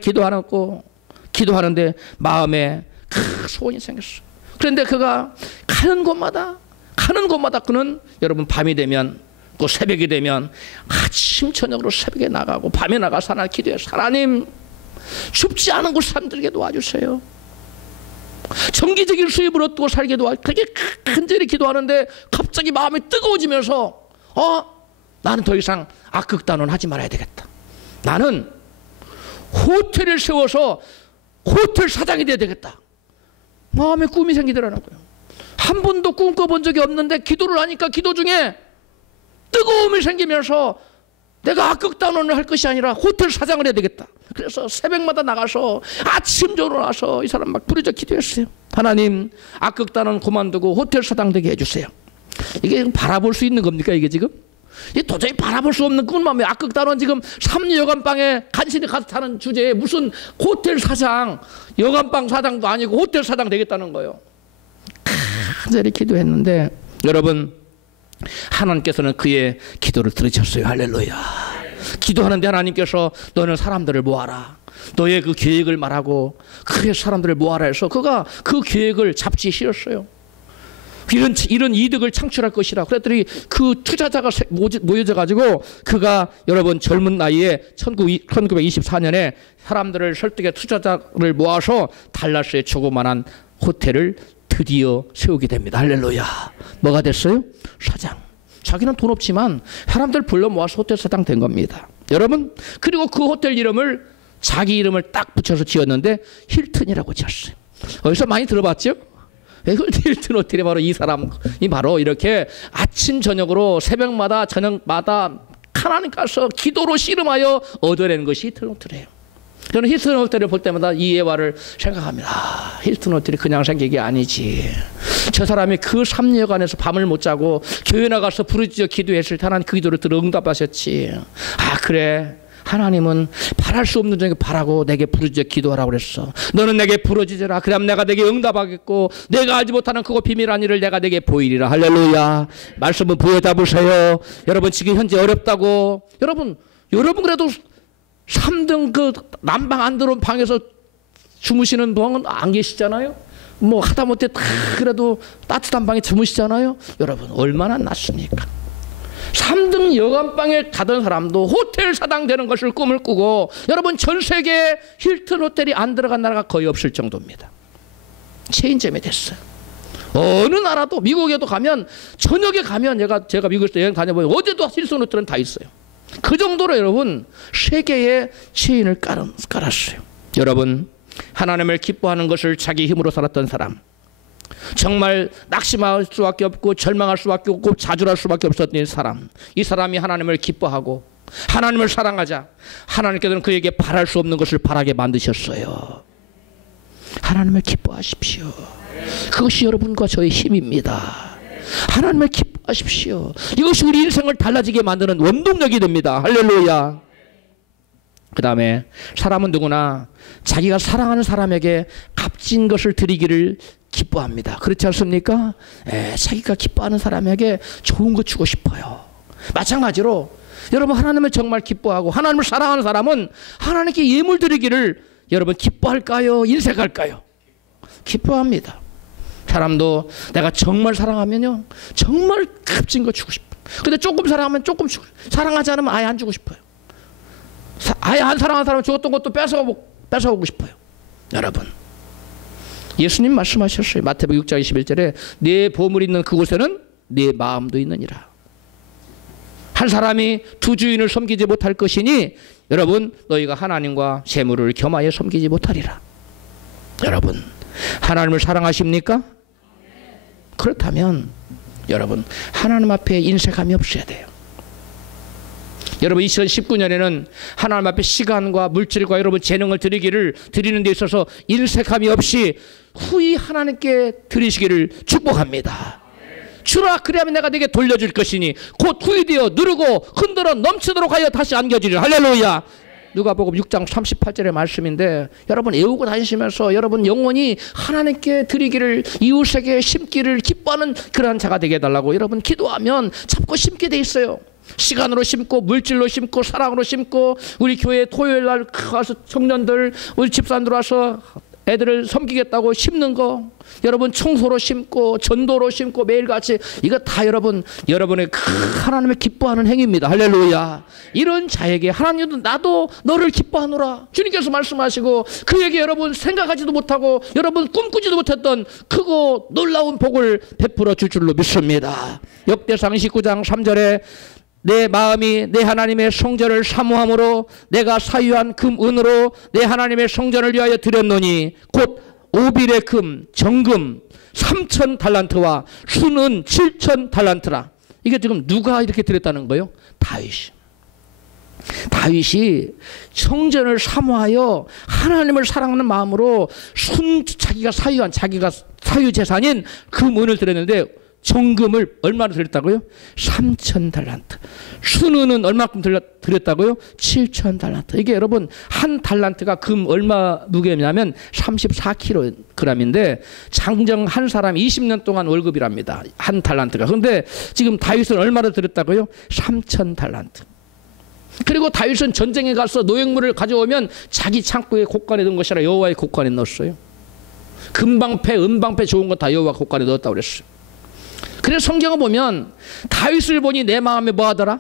기도하는데 마음에 큰 소원이 생겼어요. 그런데 그가 가는 곳마다 그는 여러분 밤이 되면 또 새벽이 되면 아침 저녁으로 새벽에 나가고 밤에 나가서 하나님 기도해서 하나님 춥지 않은 곳 사람들에게 도와주세요. 정기적인 수입을 얻고 살게 도와주세요. 그렇게 간절히 기도하는데 갑자기 마음이 뜨거워지면서 나는 더 이상 악극단원 하지 말아야 되겠다. 나는 호텔을 세워서 호텔 사장이 돼야 되겠다. 마음에 꿈이 생기더라고요. 한 번도 꿈꿔본 적이 없는데 기도를 하니까 기도 중에 뜨거움이 생기면서 내가 악극단원을 할 것이 아니라 호텔 사장을 해야 되겠다. 그래서 새벽마다 나가서 아침적으로 나서 이 사람 막 부르짖어 기도했어요. 하나님 악극단원 그만두고 호텔 사장 되게 해주세요. 이게 바라볼 수 있는 겁니까 이게 지금? 이게 도저히 바라볼 수 없는 꿈만. 왜 악극단원 지금 3류 여간방에 간신히 가서 타는 주제에 무슨 호텔 사장, 여간방 사장도 아니고 호텔 사장 되겠다는 거예요. 간절히 기도했는데 여러분 하나님께서는 그의 기도를 들으셨어요. 할렐루야. 기도하는데 하나님께서 너는 사람들을 모아라. 너의 그 계획을 말하고 그의 사람들을 모아라 해서 그가 그 계획을 잡지 실었어요. 이런 이득을 창출할 것이라. 그랬더니 그 투자자가 모여져 가지고 그가 여러분 젊은 나이에 1924년에 사람들을 설득해 투자자를 모아서 달라스의 조그만한 호텔을 드디어 세우게 됩니다. 할렐루야. 뭐가 됐어요? 사장. 자기는 돈 없지만 사람들 불러 모아서 호텔 사장 된 겁니다. 여러분 그리고 그 호텔 이름을 자기 이름을 딱 붙여서 지었는데 힐튼이라고 지었어요. 어디서 많이 들어봤죠? 힐튼 호텔이 바로 이 사람이 바로 이렇게 아침 저녁으로 새벽마다 저녁마다 하나님 가서 기도로 씨름하여 얻어내는 것이 힐튼 호텔이에요. 저는 힐튼 호텔을 볼 때마다 이 예화를 생각합니다. 힐튼 호텔이 그냥 생긴 게 아니지. 저 사람이 그 3년간에서 밤을 못 자고 교회 나가서 부르짖어 기도했을 때 하나님 그 기도를 들어 응답하셨지. 아 그래, 하나님은 바랄 수 없는 중에 바라고 내게 부르짖어 기도하라고 그랬어. 너는 내게 부르짖어라. 그럼 내가 내게 응답하겠고 내가 알지 못하는 그거 비밀한 일을 내가 내게 보이리라. 할렐루야. 말씀을 부여잡으세요. 여러분 지금 현재 어렵다고. 여러분 그래도 3등 그 난방 안 들어온 방에서 주무시는 분은 안 계시잖아요. 뭐 하다못해 다 그래도 따뜻한 방에 주무시잖아요. 여러분 얼마나 낫습니까? 3등 여관방에 가던 사람도 호텔 사장 되는 것을 꿈을 꾸고, 여러분 전 세계 힐튼 호텔이 안 들어간 나라가 거의 없을 정도입니다. 체인점이 됐어요. 어느 나라도, 미국에도 가면 저녁에 가면 제가 미국에서 여행 다녀보면 어제도 힐튼 호텔은 다 있어요. 그 정도로 여러분 세계의 체인을 깔았어요. 여러분 하나님을 기뻐하는 것을 자기 힘으로 살았던 사람, 정말 낙심할 수밖에 없고 절망할 수밖에 없고 좌절할 수밖에 없었던 사람, 이 사람이 하나님을 기뻐하고 하나님을 사랑하자 하나님께서는 그에게 바랄 수 없는 것을 바라게 만드셨어요. 하나님을 기뻐하십시오. 그것이 여러분과 저의 힘입니다. 하나님을 기뻐하십시오. 이것이 우리 인생을 달라지게 만드는 원동력이 됩니다. 할렐루야. 그 다음에 사람은 누구나 자기가 사랑하는 사람에게 값진 것을 드리기를 기뻐합니다. 그렇지 않습니까? 자기가 기뻐하는 사람에게 좋은 거 주고 싶어요. 마찬가지로 여러분 하나님을 정말 기뻐하고 하나님을 사랑하는 사람은 하나님께 예물 드리기를 여러분 기뻐할까요? 인색할까요? 기뻐합니다. 사람도 내가 정말 사랑하면요 정말 값진 거 주고 싶어요. 근데 조금 사랑하면 조금 주고, 사랑하지 않으면 아예 안 주고 싶어요. 아예 안 사랑하는 사람은 줬던 것도 뺏어오고 싶어요. 여러분 예수님 말씀하셨어요. 마태복음 6장 21절에 내 보물이 있는 그곳에는 내 마음도 있느니라. 한 사람이 두 주인을 섬기지 못할 것이니 여러분 너희가 하나님과 재물을 겸하여 섬기지 못하리라. 여러분 하나님을 사랑하십니까? 그렇다면 여러분 하나님 앞에 인색함이 없어야 돼요. 여러분 2019년에는 하나님 앞에 시간과 물질과 여러분 재능을 드리는 데 있어서 인색함이 없이 후히 하나님께 드리시기를 축복합니다. 주라 그리하면 내가 네게 돌려줄 것이니 곧 후히되어 누르고 흔들어 넘치도록 하여 다시 안겨주리라. 할렐루야. 누가복음 6장 38절의 말씀인데 여러분 애우고 다니시면서 여러분 영원히 하나님께 드리기를 이웃에게 심기를 기뻐하는 그러한 자가 되게 해달라고 여러분 기도하면 잡고 심게 돼 있어요. 시간으로 심고 물질로 심고 사랑으로 심고 우리 교회 토요일 날 와서 청년들 우리 집사람들 와서 애들을 섬기겠다고 심는 거 여러분 청소로 심고 전도로 심고 매일같이 이거 다 여러분의 하나님의 기뻐하는 행위입니다. 할렐루야. 이런 자에게 하나님도 나도 너를 기뻐하노라 주님께서 말씀하시고 그에게 여러분 생각하지도 못하고 여러분 꿈꾸지도 못했던 크고 놀라운 복을 베풀어 줄 줄로 믿습니다. 역대상 29장 3절에 내 마음이 내 하나님의 성전을 사모함으로 내가 사유한 금 은으로 내 하나님의 성전을 위하여 드렸노니 곧 오빌의 금 정금 3,000 달란트와 순은 7,000 달란트라. 이게 지금 누가 이렇게 드렸다는 거예요? 다윗이 성전을 사모하여 하나님을 사랑하는 마음으로 자기가 사유 재산인 금은을 드렸는데 정금을 얼마나 드렸다고요? 3,000 달란트. 순은은 얼마큼 드렸다고요? 7,000 달란트. 이게 여러분 한 달란트가 금 얼마 무게냐면 34kg인데 장정 한 사람 20년 동안 월급이랍니다. 한 달란트가. 그런데 지금 다윗은 얼마를 드렸다고요? 3,000 달란트. 그리고 다윗은 전쟁에 가서 노획물을 가져오면 자기 창고에 곳간에 넣은 것이 아니라 여호와의 곳간에 넣었어요. 금방패, 은방패 좋은 거 다 여호와 곳간에 넣었다고 그랬어요. 그래서 성경을 보면 다윗을 보니 내 마음에 뭐하더라?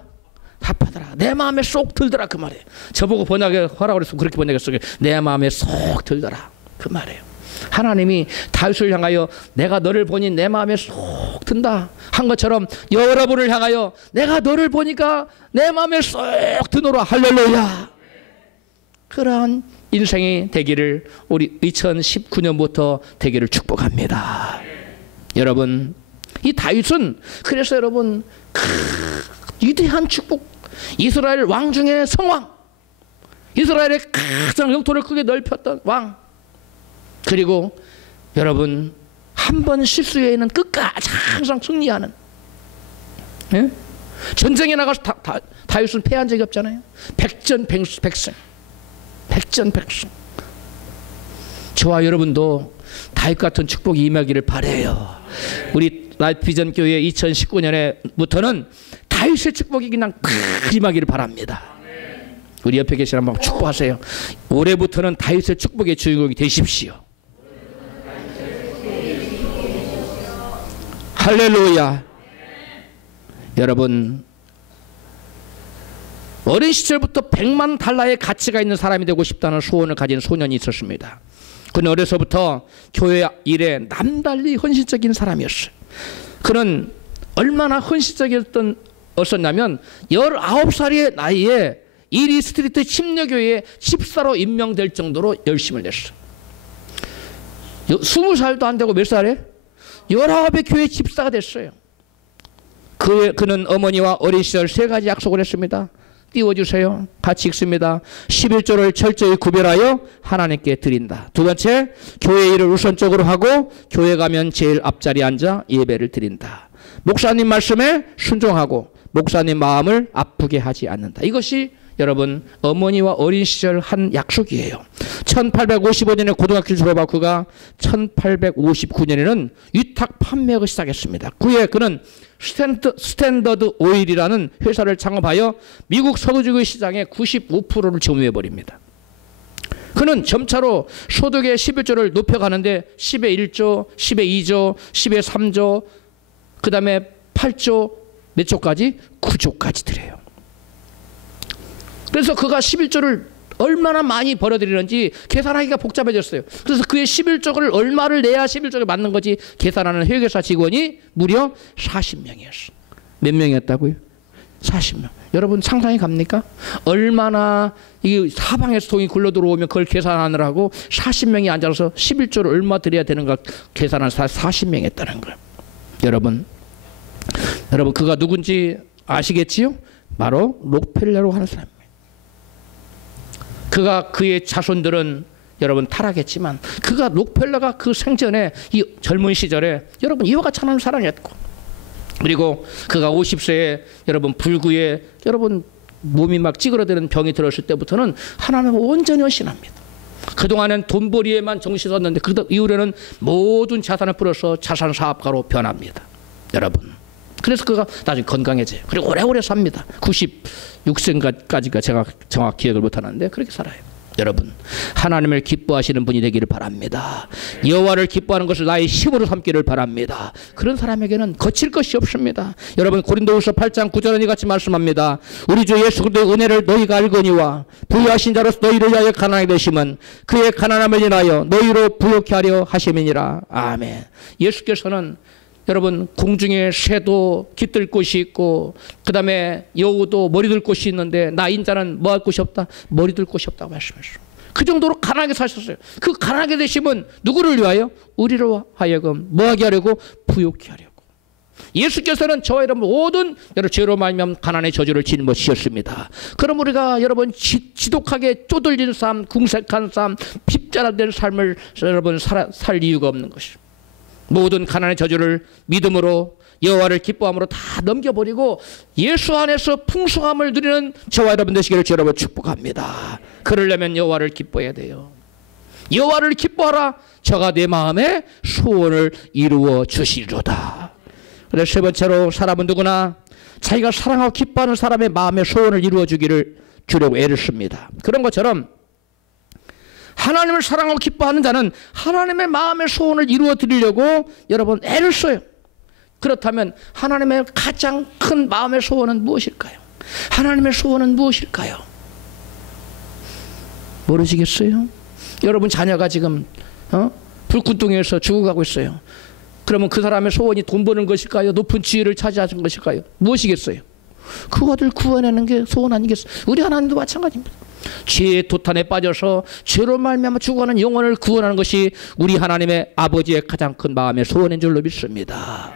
답하더라. 내 마음에 쏙 들더라 그 말이에요. 저보고 번역에 하라고 그래서 그렇게 번역했어요. 내 마음에 쏙 들더라 그 말이에요. 하나님이 다윗을 향하여 내가 너를 보니 내 마음에 쏙 든다 한 것처럼 여러분을 향하여 내가 너를 보니까 내 마음에 쏙 드노라. 할렐루야. 그러한 인생이 되기를 우리 2019년부터 되기를 축복합니다. 여러분 이 다윗은 그래서 여러분 위대한 축복 이스라엘 왕 중에 성왕, 이스라엘의 가장 영토를 크게 넓혔던 왕, 그리고 여러분 한 번 실수에는 끝까지 항상 승리하는, 예? 전쟁에 나가서 다윗은 패한 적이 없잖아요. 백전백승. 저와 여러분도 다윗 같은 축복이 임하기를 바라요. 우리 라이프 비전 교회 2019년에부터는 다윗의 축복이 그냥 임하기를 바랍니다. 우리 옆에 계신 한번 축복하세요. 올해부터는 다윗의 축복의 주인공이 되십시오. 할렐루야. 여러분, 어린 시절부터 100만 달러의 가치가 있는 사람이 되고 싶다는 소원을 가진 소년이 있었습니다. 그는 어려서부터 교회 일에 남달리 헌신적인 사람이었어요. 그는 얼마나 헌신적이었냐면 19살의 나이에 이리 스트리트 침례교회의 집사로 임명될 정도로 열심을 냈어요. 20살도 안 되고 몇 살에? 19의 교회 집사가 됐어요. 그는 어머니와 어린 시절 3가지 약속을 했습니다. 띄워주세요. 같이 읽습니다. 11조를 철저히 구별하여 하나님께 드린다. 두 번째, 교회 일을 우선적으로 하고 교회 가면 제일 앞자리에 앉아 예배를 드린다. 목사님 말씀에 순종하고 목사님 마음을 아프게 하지 않는다. 이것이 여러분 어머니와 어린 시절 한 약속이에요. 1855년에 고등학교를 졸업하고 그가 1859년에는 위탁 판매하기 시작했습니다. 그에 그는 스탠더드 오일이라는 회사를 창업하여 미국 석유주의 시장의 95%를 점유해버립니다. 그는 점차로 소득의 11조를 높여가는데 10의 1조, 10의 2조, 10의 3조, 그 다음에 8조, 몇 조까지? 9조까지 드려요. 그래서 그가 11조를 얼마나 많이 벌어들이는지 계산하기가 복잡해졌어요. 그래서 그의 11조를 얼마를 내야 11조가 맞는 거지 계산하는 회계사 직원이 무려 40명이었어요. 몇 명이었다고요? 40명. 여러분 상상이 갑니까? 얼마나 이 사방에서 돈이 굴러 들어오면 그걸 계산하느라고 40명이 앉아서 11조를 얼마 드려야 되는가 계산하는 40명이 했다는 거예요. 여러분 그가 누군지 아시겠지요? 바로 록펠러로 하는 사람입니다. 그의 자손들은 여러분 타락했지만 록펠러가 그 생전에 이 젊은 시절에 여러분 이와 같이 하나님 사랑했고, 그리고 그가 50세에 여러분 불구에 여러분 몸이 막 찌그러드는 병이 들었을 때부터는 하나님을 온전히 헌신합니다. 그동안은 돈벌이에만 정신이 썼는데 그 이후에는 모든 자산을 풀어서 자산 사업가로 변합니다. 여러분 그래서 그가 나중에 건강해져요. 그리고 오래오래 삽니다. 96세까지가 제가 정확히 기억을 못하는데 그렇게 살아요. 여러분 하나님을 기뻐하시는 분이 되기를 바랍니다. 여호와를 기뻐하는 것을 나의 힘으로 삼기를 바랍니다. 그런 사람에게는 거칠 것이 없습니다. 여러분 고린도후서 8장 9절은 이같이 말씀합니다. 우리 주 예수 그리스도의 은혜를 너희가 알거니와 부유하신 자로서 너희를 위하여 가난하게 되심은 그의 가난함을 인하여 너희로 부욕케 하려 하심이니라. 아멘. 예수께서는 여러분 공중에 새도 깃들 곳이 있고 그 다음에 여우도 머리 들 곳이 있는데 나 인자는 뭐 할 곳이 없다? 머리 들 곳이 없다고 말씀하셨어요. 그 정도로 가난하게 사셨어요. 그 가난하게 되시면 누구를 위하여? 우리로 하여금 뭐 하게 하려고? 부욕케 하려고. 예수께서는 저와 여러분 모든 죄로 말미암아 가난의 저주를 짊어지셨습니다. 그럼 우리가 여러분 지독하게 쪼들리는 삶, 궁색한 삶, 핍자라된 삶을 여러분 살 이유가 없는 것입니다. 모든 가난의 저주를 믿음으로 여호와를 기뻐함으로 다 넘겨버리고 예수 안에서 풍성함을 누리는 저와 여러분 되시기를 여러분 축복합니다. 그러려면 여호와를 기뻐해야 돼요. 여호와를 기뻐하라. 저가 내 마음의 소원을 이루어 주시리로다. 그래서 세 번째로 사람은 누구나 자기가 사랑하고 기뻐하는 사람의 마음의 소원을 이루어 주려고 애를 씁니다. 그런 것처럼 하나님을 사랑하고 기뻐하는 자는 하나님의 마음의 소원을 이루어 드리려고 여러분 애를 써요. 그렇다면 하나님의 가장 큰 마음의 소원은 무엇일까요? 하나님의 소원은 무엇일까요? 모르시겠어요? 여러분 자녀가 지금 불구덩이에서 죽어가고 있어요. 그러면 그 사람의 소원이 돈 버는 것일까요? 높은 지위를 차지하는 것일까요? 무엇이겠어요? 그 아들 구원하는 게 소원 아니겠어요? 우리 하나님도 마찬가지입니다. 죄의 도탄에 빠져서 죄로 말미암아 죽어가는 영혼을 구원하는 것이 우리 하나님의 아버지의 가장 큰 마음의 소원인 줄로 믿습니다.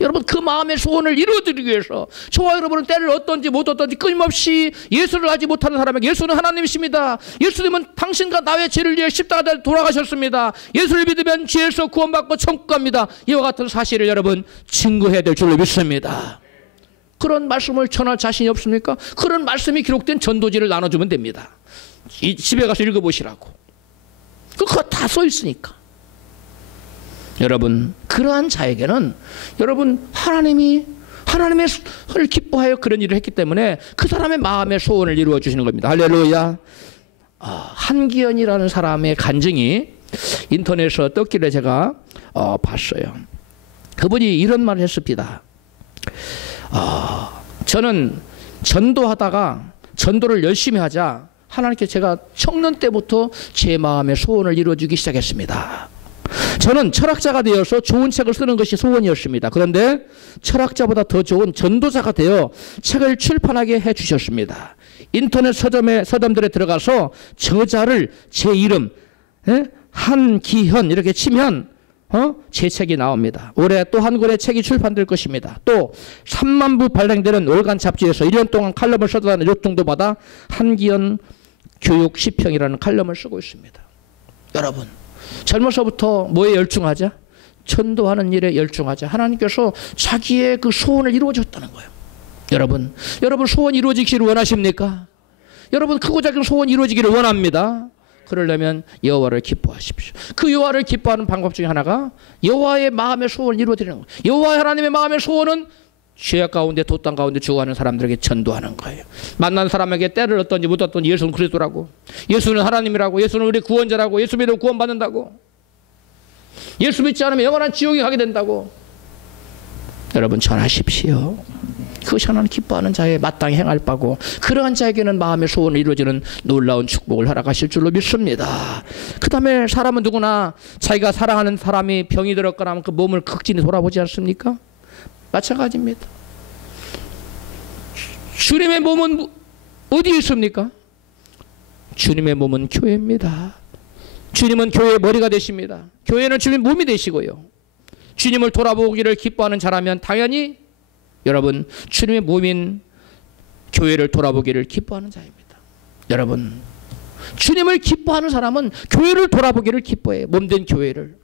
여러분 그 마음의 소원을 이루어드리기 위해서 저와 여러분은 때를 어떤지 못 어떤지 끊임없이 예수를 알지 못하는 사람에게 예수는 하나님이십니다. 예수님은 당신과 나의 죄를 위해 십자가에 돌아가셨습니다. 예수를 믿으면 죄에서 구원받고 천국 갑니다. 이와 같은 사실을 여러분 증거해야 될 줄로 믿습니다. 그런 말씀을 전할 자신이 없습니까? 그런 말씀이 기록된 전도지를 나눠주면 됩니다. 집에 가서 읽어보시라고. 그거 다 써 있으니까. 여러분 그러한 자에게는 여러분 하나님을 기뻐하여 그런 일을 했기 때문에 그 사람의 마음의 소원을 이루어 주시는 겁니다. 할렐루야. 한기현이라는 사람의 간증이 인터넷에서 떴길래 제가 봤어요. 그분이 이런 말을 했습니다. 저는 전도하다가 전도를 열심히 하자 하나님께 제가 청년 때부터 제 마음의 소원을 이루어주기 시작했습니다. 저는 철학자가 되어서 좋은 책을 쓰는 것이 소원이었습니다. 그런데 철학자보다 더 좋은 전도자가 되어 책을 출판하게 해주셨습니다. 인터넷 서점들에 들어가서 저자를 제 이름 한기현 이렇게 치면 제 책이 나옵니다. 올해 또 한 권의 책이 출판될 것입니다. 또 3만 부 발행되는 월간 잡지에서 1년 동안 칼럼을 써다는 요청도 받아 한기현 교육 시평이라는 칼럼을 쓰고 있습니다. 여러분 젊어서부터 뭐에 열중하자? 전도하는 일에 열중하자. 하나님께서 자기의 그 소원을 이루어줬다는 거예요. 여러분 소원 이루어지기를 원하십니까? 여러분 크고 작은 소원 이루어지기를 원합니다. 그러려면 여호와를 기뻐하십시오. 그 여호와를 기뻐하는 방법 중에 하나가 여호와의 마음의 소원을 이루어드리는 거예요. 여호와 하나님의 마음의 소원은 죄악 가운데 돛담 가운데 죽어가는 사람들에게 전도하는 거예요. 만난 사람에게 때를 어떤지 못 어떤지 예수는 그리스도라고, 예수는 하나님이라고, 예수는 우리 구원자라고, 예수 믿으면 구원받는다고, 예수 믿지 않으면 영원한 지옥에 가게 된다고 여러분 전하십시오. 그것이 하나님 기뻐하는 자의 마땅히 행할 바고 그러한 자에게는 마음의 소원을 이루어지는 놀라운 축복을 허락하실 줄로 믿습니다. 그 다음에 사람은 누구나 자기가 사랑하는 사람이 병이 들었거나 하면 그 몸을 극진히 돌아보지 않습니까? 마찬가지입니다. 주님의 몸은 어디에 있습니까? 주님의 몸은 교회입니다. 주님은 교회의 머리가 되십니다. 교회는 주님 몸이 되시고요. 주님을 돌아보기를 기뻐하는 자라면 당연히 여러분 주님의 몸인 교회를 돌아보기를 기뻐하는 자입니다. 여러분 주님을 기뻐하는 사람은 교회를 돌아보기를 기뻐해요. 몸된 교회를.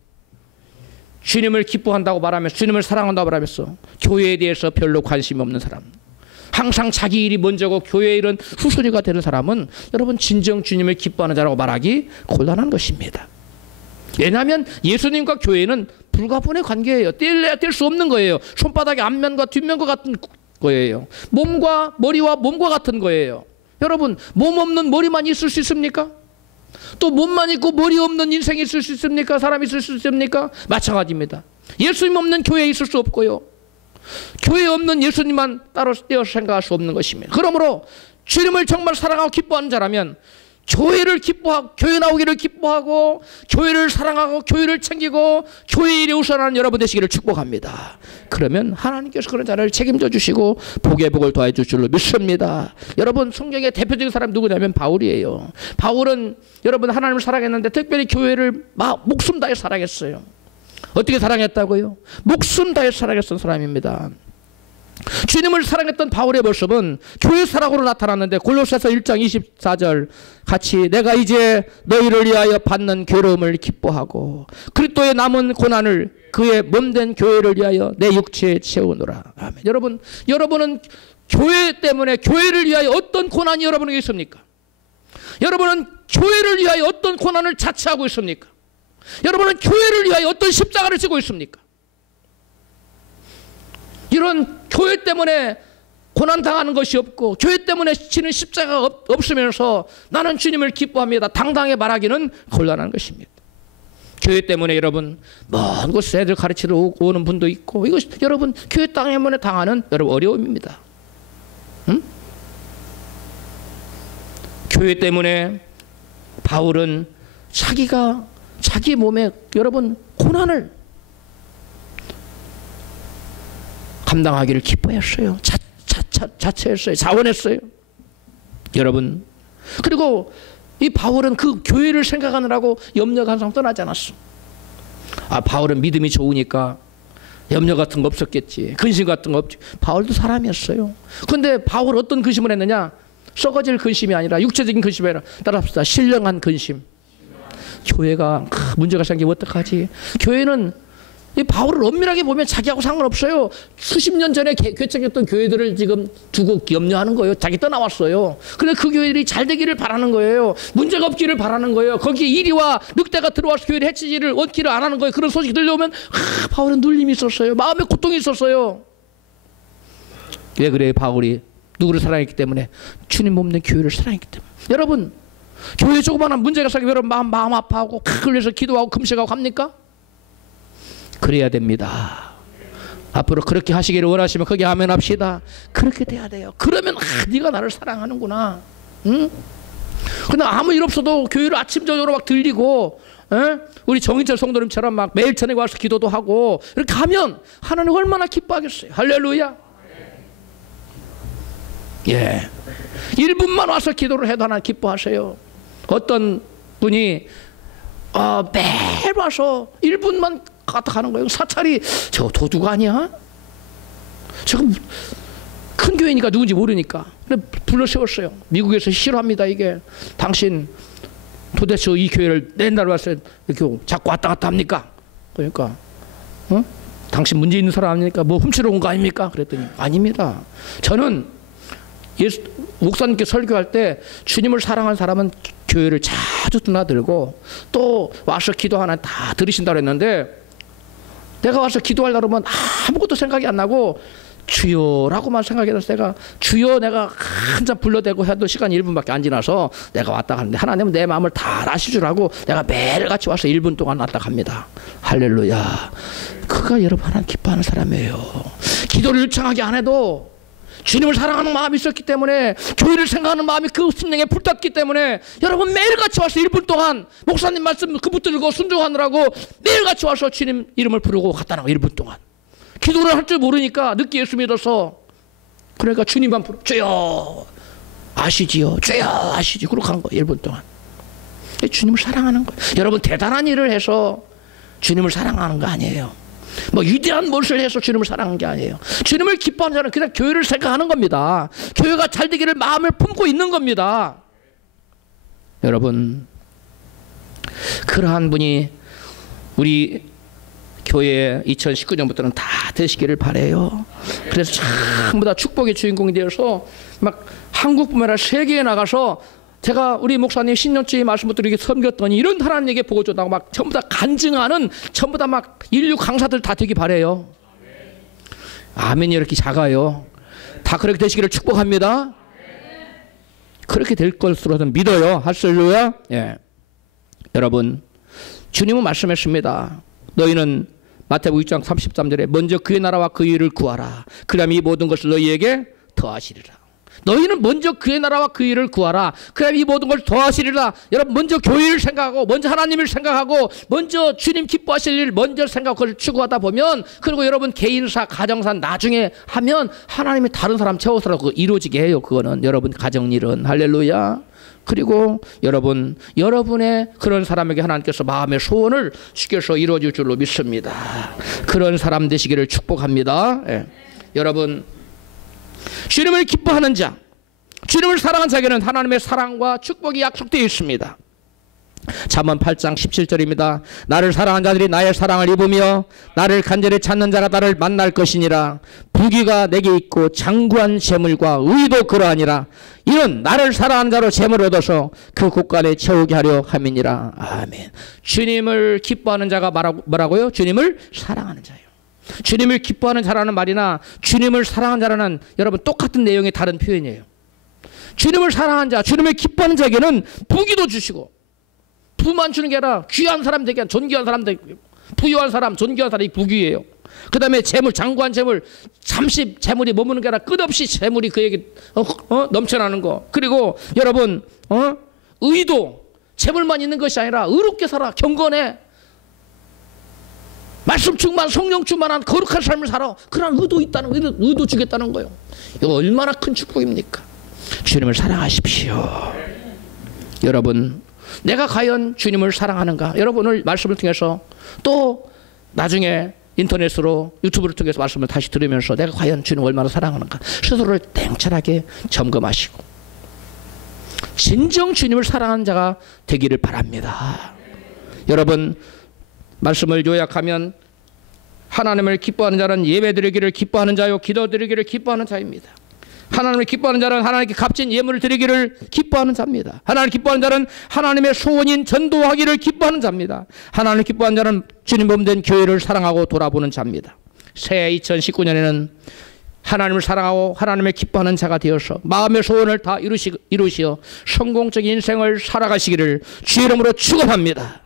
주님을 기뻐한다고 말하면서 주님을 사랑한다고 말하면서 교회에 대해서 별로 관심이 없는 사람, 항상 자기 일이 먼저고 교회 일은 후순위가 되는 사람은 여러분 진정 주님을 기뻐하는 자라고 말하기 곤란한 것입니다. 왜냐하면 예수님과 교회는 불가분의 관계예요. 뗄래야 뗄 수 없는 거예요. 손바닥의 앞면과 뒷면과 같은 거예요. 몸과 머리와 몸과 같은 거예요. 여러분 몸 없는 머리만 있을 수 있습니까? 또 몸만 있고 머리 없는 인생이 있을 수 있습니까? 사람이 있을 수 있습니까? 마찬가지입니다. 예수님 없는 교회에 있을 수 없고요. 교회 없는 예수님만 따로 떼어서 생각할 수 없는 것입니다. 그러므로 주님을 정말 사랑하고 기뻐하는 자라면 교회를 기뻐하고 교회 나오기를 기뻐하고 교회를 사랑하고 교회를 챙기고 교회 일에 우선하는 여러분 되시기를 축복합니다. 그러면 하나님께서 그런 자를 책임져 주시고 복의 복을 더해 줄 줄로 믿습니다. 여러분 성경의 대표적인 사람이 누구냐면 바울이에요. 바울은 여러분 하나님을 사랑했는데 특별히 교회를 목숨 다해 사랑했어요. 어떻게 사랑했다고요? 목숨 다해 사랑했던 사람입니다. 주님을 사랑했던 바울의 모습은 교회 사랑으로 나타났는데 골로새서 1장 24절 같이 내가 이제 너희를 위하여 받는 괴로움을 기뻐하고 그리스도의 남은 고난을 그의 몸된 교회를 위하여 내 육체에 채우노라. 아멘. 여러분은 교회 때문에 교회를 위하여 어떤 고난이 여러분에게 있습니까? 여러분은 교회를 위하여 어떤 고난을 자처하고 있습니까? 여러분은 교회를 위하여 어떤 십자가를 지고 있습니까? 이런 교회 때문에 고난당하는 것이 없고 교회 때문에 지는 십자가가 없으면서 나는 주님을 기뻐합니다. 당당하게 말하기는 곤란한 것입니다. 교회 때문에 여러분 먼 곳에 애들 가르치러 오는 분도 있고 이것이 여러분 교회 때문에 당하는 여러분 어려움입니다. 응? 교회 때문에 바울은 자기 몸에 여러분 고난을 감당하기를 기뻐했어요. 자처했어요. 자원했어요. 여러분 그리고 이 바울은 그 교회를 생각하느라고 염려가 항상 떠나지 않았어. 바울은 믿음이 좋으니까 염려 같은 거 없었겠지. 근심 같은 거 없지. 바울도 사람이었어요. 근데 바울 어떤 근심을 했느냐? 썩어질 근심이 아니라 육체적인 근심이 아니라 따라합시다. 신령한 근심. 교회가 문제가 생기면 어떡하지? 교회는 이 바울을 엄밀하게 보면 자기하고 상관없어요. 수십 년 전에 개척했던 교회들을 지금 두고 염려하는 거예요. 자기 떠나왔어요. 그런데 그 교회들이 잘 되기를 바라는 거예요. 문제가 없기를 바라는 거예요. 거기에 이리와 늑대가 들어와서 교회를 해치지를 원키를 안 하는 거예요. 그런 소식이 들려오면 바울은 눌림이 있었어요. 마음에 고통이 있었어요. 왜 그래요? 바울이 누구를 사랑했기 때문에, 주님 없는 교회를 사랑했기 때문에. 여러분, 교회 조그마한 문제가 생기면 여러분 마음 아파하고 그래서 기도하고 금식하고 합니까? 그래야 됩니다. 앞으로 그렇게 하시기를 원하시면 거기 아멘 합시다. 그렇게 돼야 돼요. 그러면 네가 나를 사랑하는구나. 응? 근데 아무 일 없어도 교회를 아침 저녁으로 막 들리고, 우리 정인철 성도님처럼 막 매일 저녁에 와서 기도도 하고 이렇게 하면 하나님 얼마나 기뻐하겠어요. 할렐루야. 예, 1분만 와서 기도를 해도 하나님 기뻐하세요. 어떤 분이 매일 와서 1분만 갔다 가는 거예요. 사찰이 저 도둑 아니야? 지금 큰 교회니까 누군지 모르니까. 근데 불러 세웠어요. 미국에서 싫어합니다. 이게 당신 도대체 이 교회를 맨날 와서 이렇게 자꾸 왔다 갔다 합니까? 그러니까 당신 문제 있는 사람 아닙니까? 뭐 훔치러 온 거 아닙니까? 그랬더니 아닙니다. 저는 목사님께 설교할 때 주님을 사랑하는 사람은 교회를 자주 드나들고 또 와서 기도하나 다 들으신다고 했는데, 내가 와서 기도하려고 그러면 아무것도 생각이 안 나고 주여라고만 생각해서 내가 주여 내가 한참 불러대고 해도 시간 1분밖에 안 지나서 내가 왔다 가는데 하나님은 내 마음을 다 아실 줄 알고 내가 매일 같이 와서 1분 동안 왔다 갑니다. 할렐루야. 그가 여러분 하나님 기뻐하는 사람이에요. 기도를 유창하게 안 해도 주님을 사랑하는 마음이 있었기 때문에, 교회를 생각하는 마음이 그 심령에 불탔기 때문에 여러분 매일같이 와서 1분 동안 목사님 말씀 그 붙들고 순종하느라고 매일같이 와서 주님 이름을 부르고 갔다 나고 1분 동안 기도를 할 줄 모르니까 늦게 예수 믿어서, 그러니까 주님만 부르 주여 아시지요, 주여 아시지, 그러고 간 거예요. 1분 동안. 주님을 사랑하는 거예요. 여러분 대단한 일을 해서 주님을 사랑하는 거 아니에요. 뭐 위대한 무엇을 해서 주님을 사랑하는 게 아니에요. 주님을 기뻐하는 자는 그냥 교회를 생각하는 겁니다. 교회가 잘 되기를 마음을 품고 있는 겁니다. 여러분, 그러한 분이 우리 교회 2019년부터는 다 되시기를 바라요. 그래서 전부 다 축복의 주인공이 되어서 막 한국뿐만 아니라 세계에 나가서, 제가 우리 목사님 신년주의 말씀부터 이렇게 섬겼더니 이런 하나님에게 보고 줬다고 막 전부 다 간증하는, 전부 다 막 인류 강사들 다 되기 바래요. 아멘이 이렇게 작아요. 다 그렇게 되시기를 축복합니다. 그렇게 될 것으로 저는 믿어요. 할렐루야. 예. 여러분, 주님은 말씀했습니다. 너희는 마태복음 6장 33절에 먼저 그의 나라와 그 의를 구하라. 그러면 이 모든 것을 너희에게 더하시리라. 너희는 먼저 그의 나라와 그 일을 구하라. 그럼 이 모든 걸 더하시리라. 여러분 먼저 교회를 생각하고 먼저 하나님을 생각하고 먼저 주님 기뻐하실 일 먼저 생각하고 그걸 추구하다 보면, 그리고 여러분 개인사 가정사 나중에 하면 하나님이 다른 사람 채워서라고 이루어지게 해요. 그거는 여러분 가정일은. 할렐루야. 그리고 여러분, 여러분의 그런 사람에게 하나님께서 마음의 소원을 주께서 이루어질 줄로 믿습니다. 그런 사람 되시기를 축복합니다. 예. 여러분, 주님을 기뻐하는 자, 주님을 사랑하는 자에게는 하나님의 사랑과 축복이 약속되어 있습니다. 잠언 8장 17절입니다. 나를 사랑하는 자들이 나의 사랑을 입으며 나를 간절히 찾는 자가 나를 만날 것이니라. 부귀가 내게 있고 장구한 재물과 의도 그러하니라. 이는 나를 사랑하는 자로 재물을 얻어서 그 곳간에 채우게 하려 함이니라. 아멘. 주님을 기뻐하는 자가 뭐라고요? 주님을 사랑하는 자예요. 주님을 기뻐하는 자라는 말이나 주님을 사랑하는 자라는, 여러분 똑같은 내용의 다른 표현이에요. 주님을 사랑하는 자, 주님을 기뻐하는 자에게는 부귀도 주시고, 부만 주는 게 아니라 귀한 사람 되게, 존귀한 사람 되게, 부유한 사람, 존귀한 사람이 부귀예요. 그 다음에 재물, 장구한 재물, 잠시 재물이 머무는 게 아니라 끝없이 재물이 그에게 넘쳐나는 거. 그리고 여러분 의도, 재물만 있는 것이 아니라 의롭게 살아, 경건해, 말씀 충만, 성령 충만한 거룩한 삶을 살아. 그런 의도 있다는, 의도 주겠다는 거예요. 이거 얼마나 큰 축복입니까? 주님을 사랑하십시오. 여러분, 내가 과연 주님을 사랑하는가? 여러분 오늘 말씀을 통해서 또 나중에 인터넷으로 유튜브를 통해서 말씀을 다시 들으면서 내가 과연 주님 얼마나 사랑하는가 스스로를 냉철하게 점검하시고 진정 주님을 사랑하는 자가 되기를 바랍니다. 여러분, 말씀을 요약하면 하나님을 기뻐하는 자는 예배드리기를 기뻐하는 자요 기도드리기를 기뻐하는 자입니다. 하나님을 기뻐하는 자는 하나님께 값진 예물을 드리기를 기뻐하는 자입니다. 하나님을 기뻐하는 자는 하나님의 소원인 전도하기를 기뻐하는 자입니다. 하나님을 기뻐하는 자는 주님 몸된 교회를 사랑하고 돌아보는 자입니다. 새해 2019년에는 하나님을 사랑하고 하나님을 기뻐하는 자가 되어서 마음의 소원을 다 이루시어 성공적인 인생을 살아가시기를 주의 이름으로 축원합니다.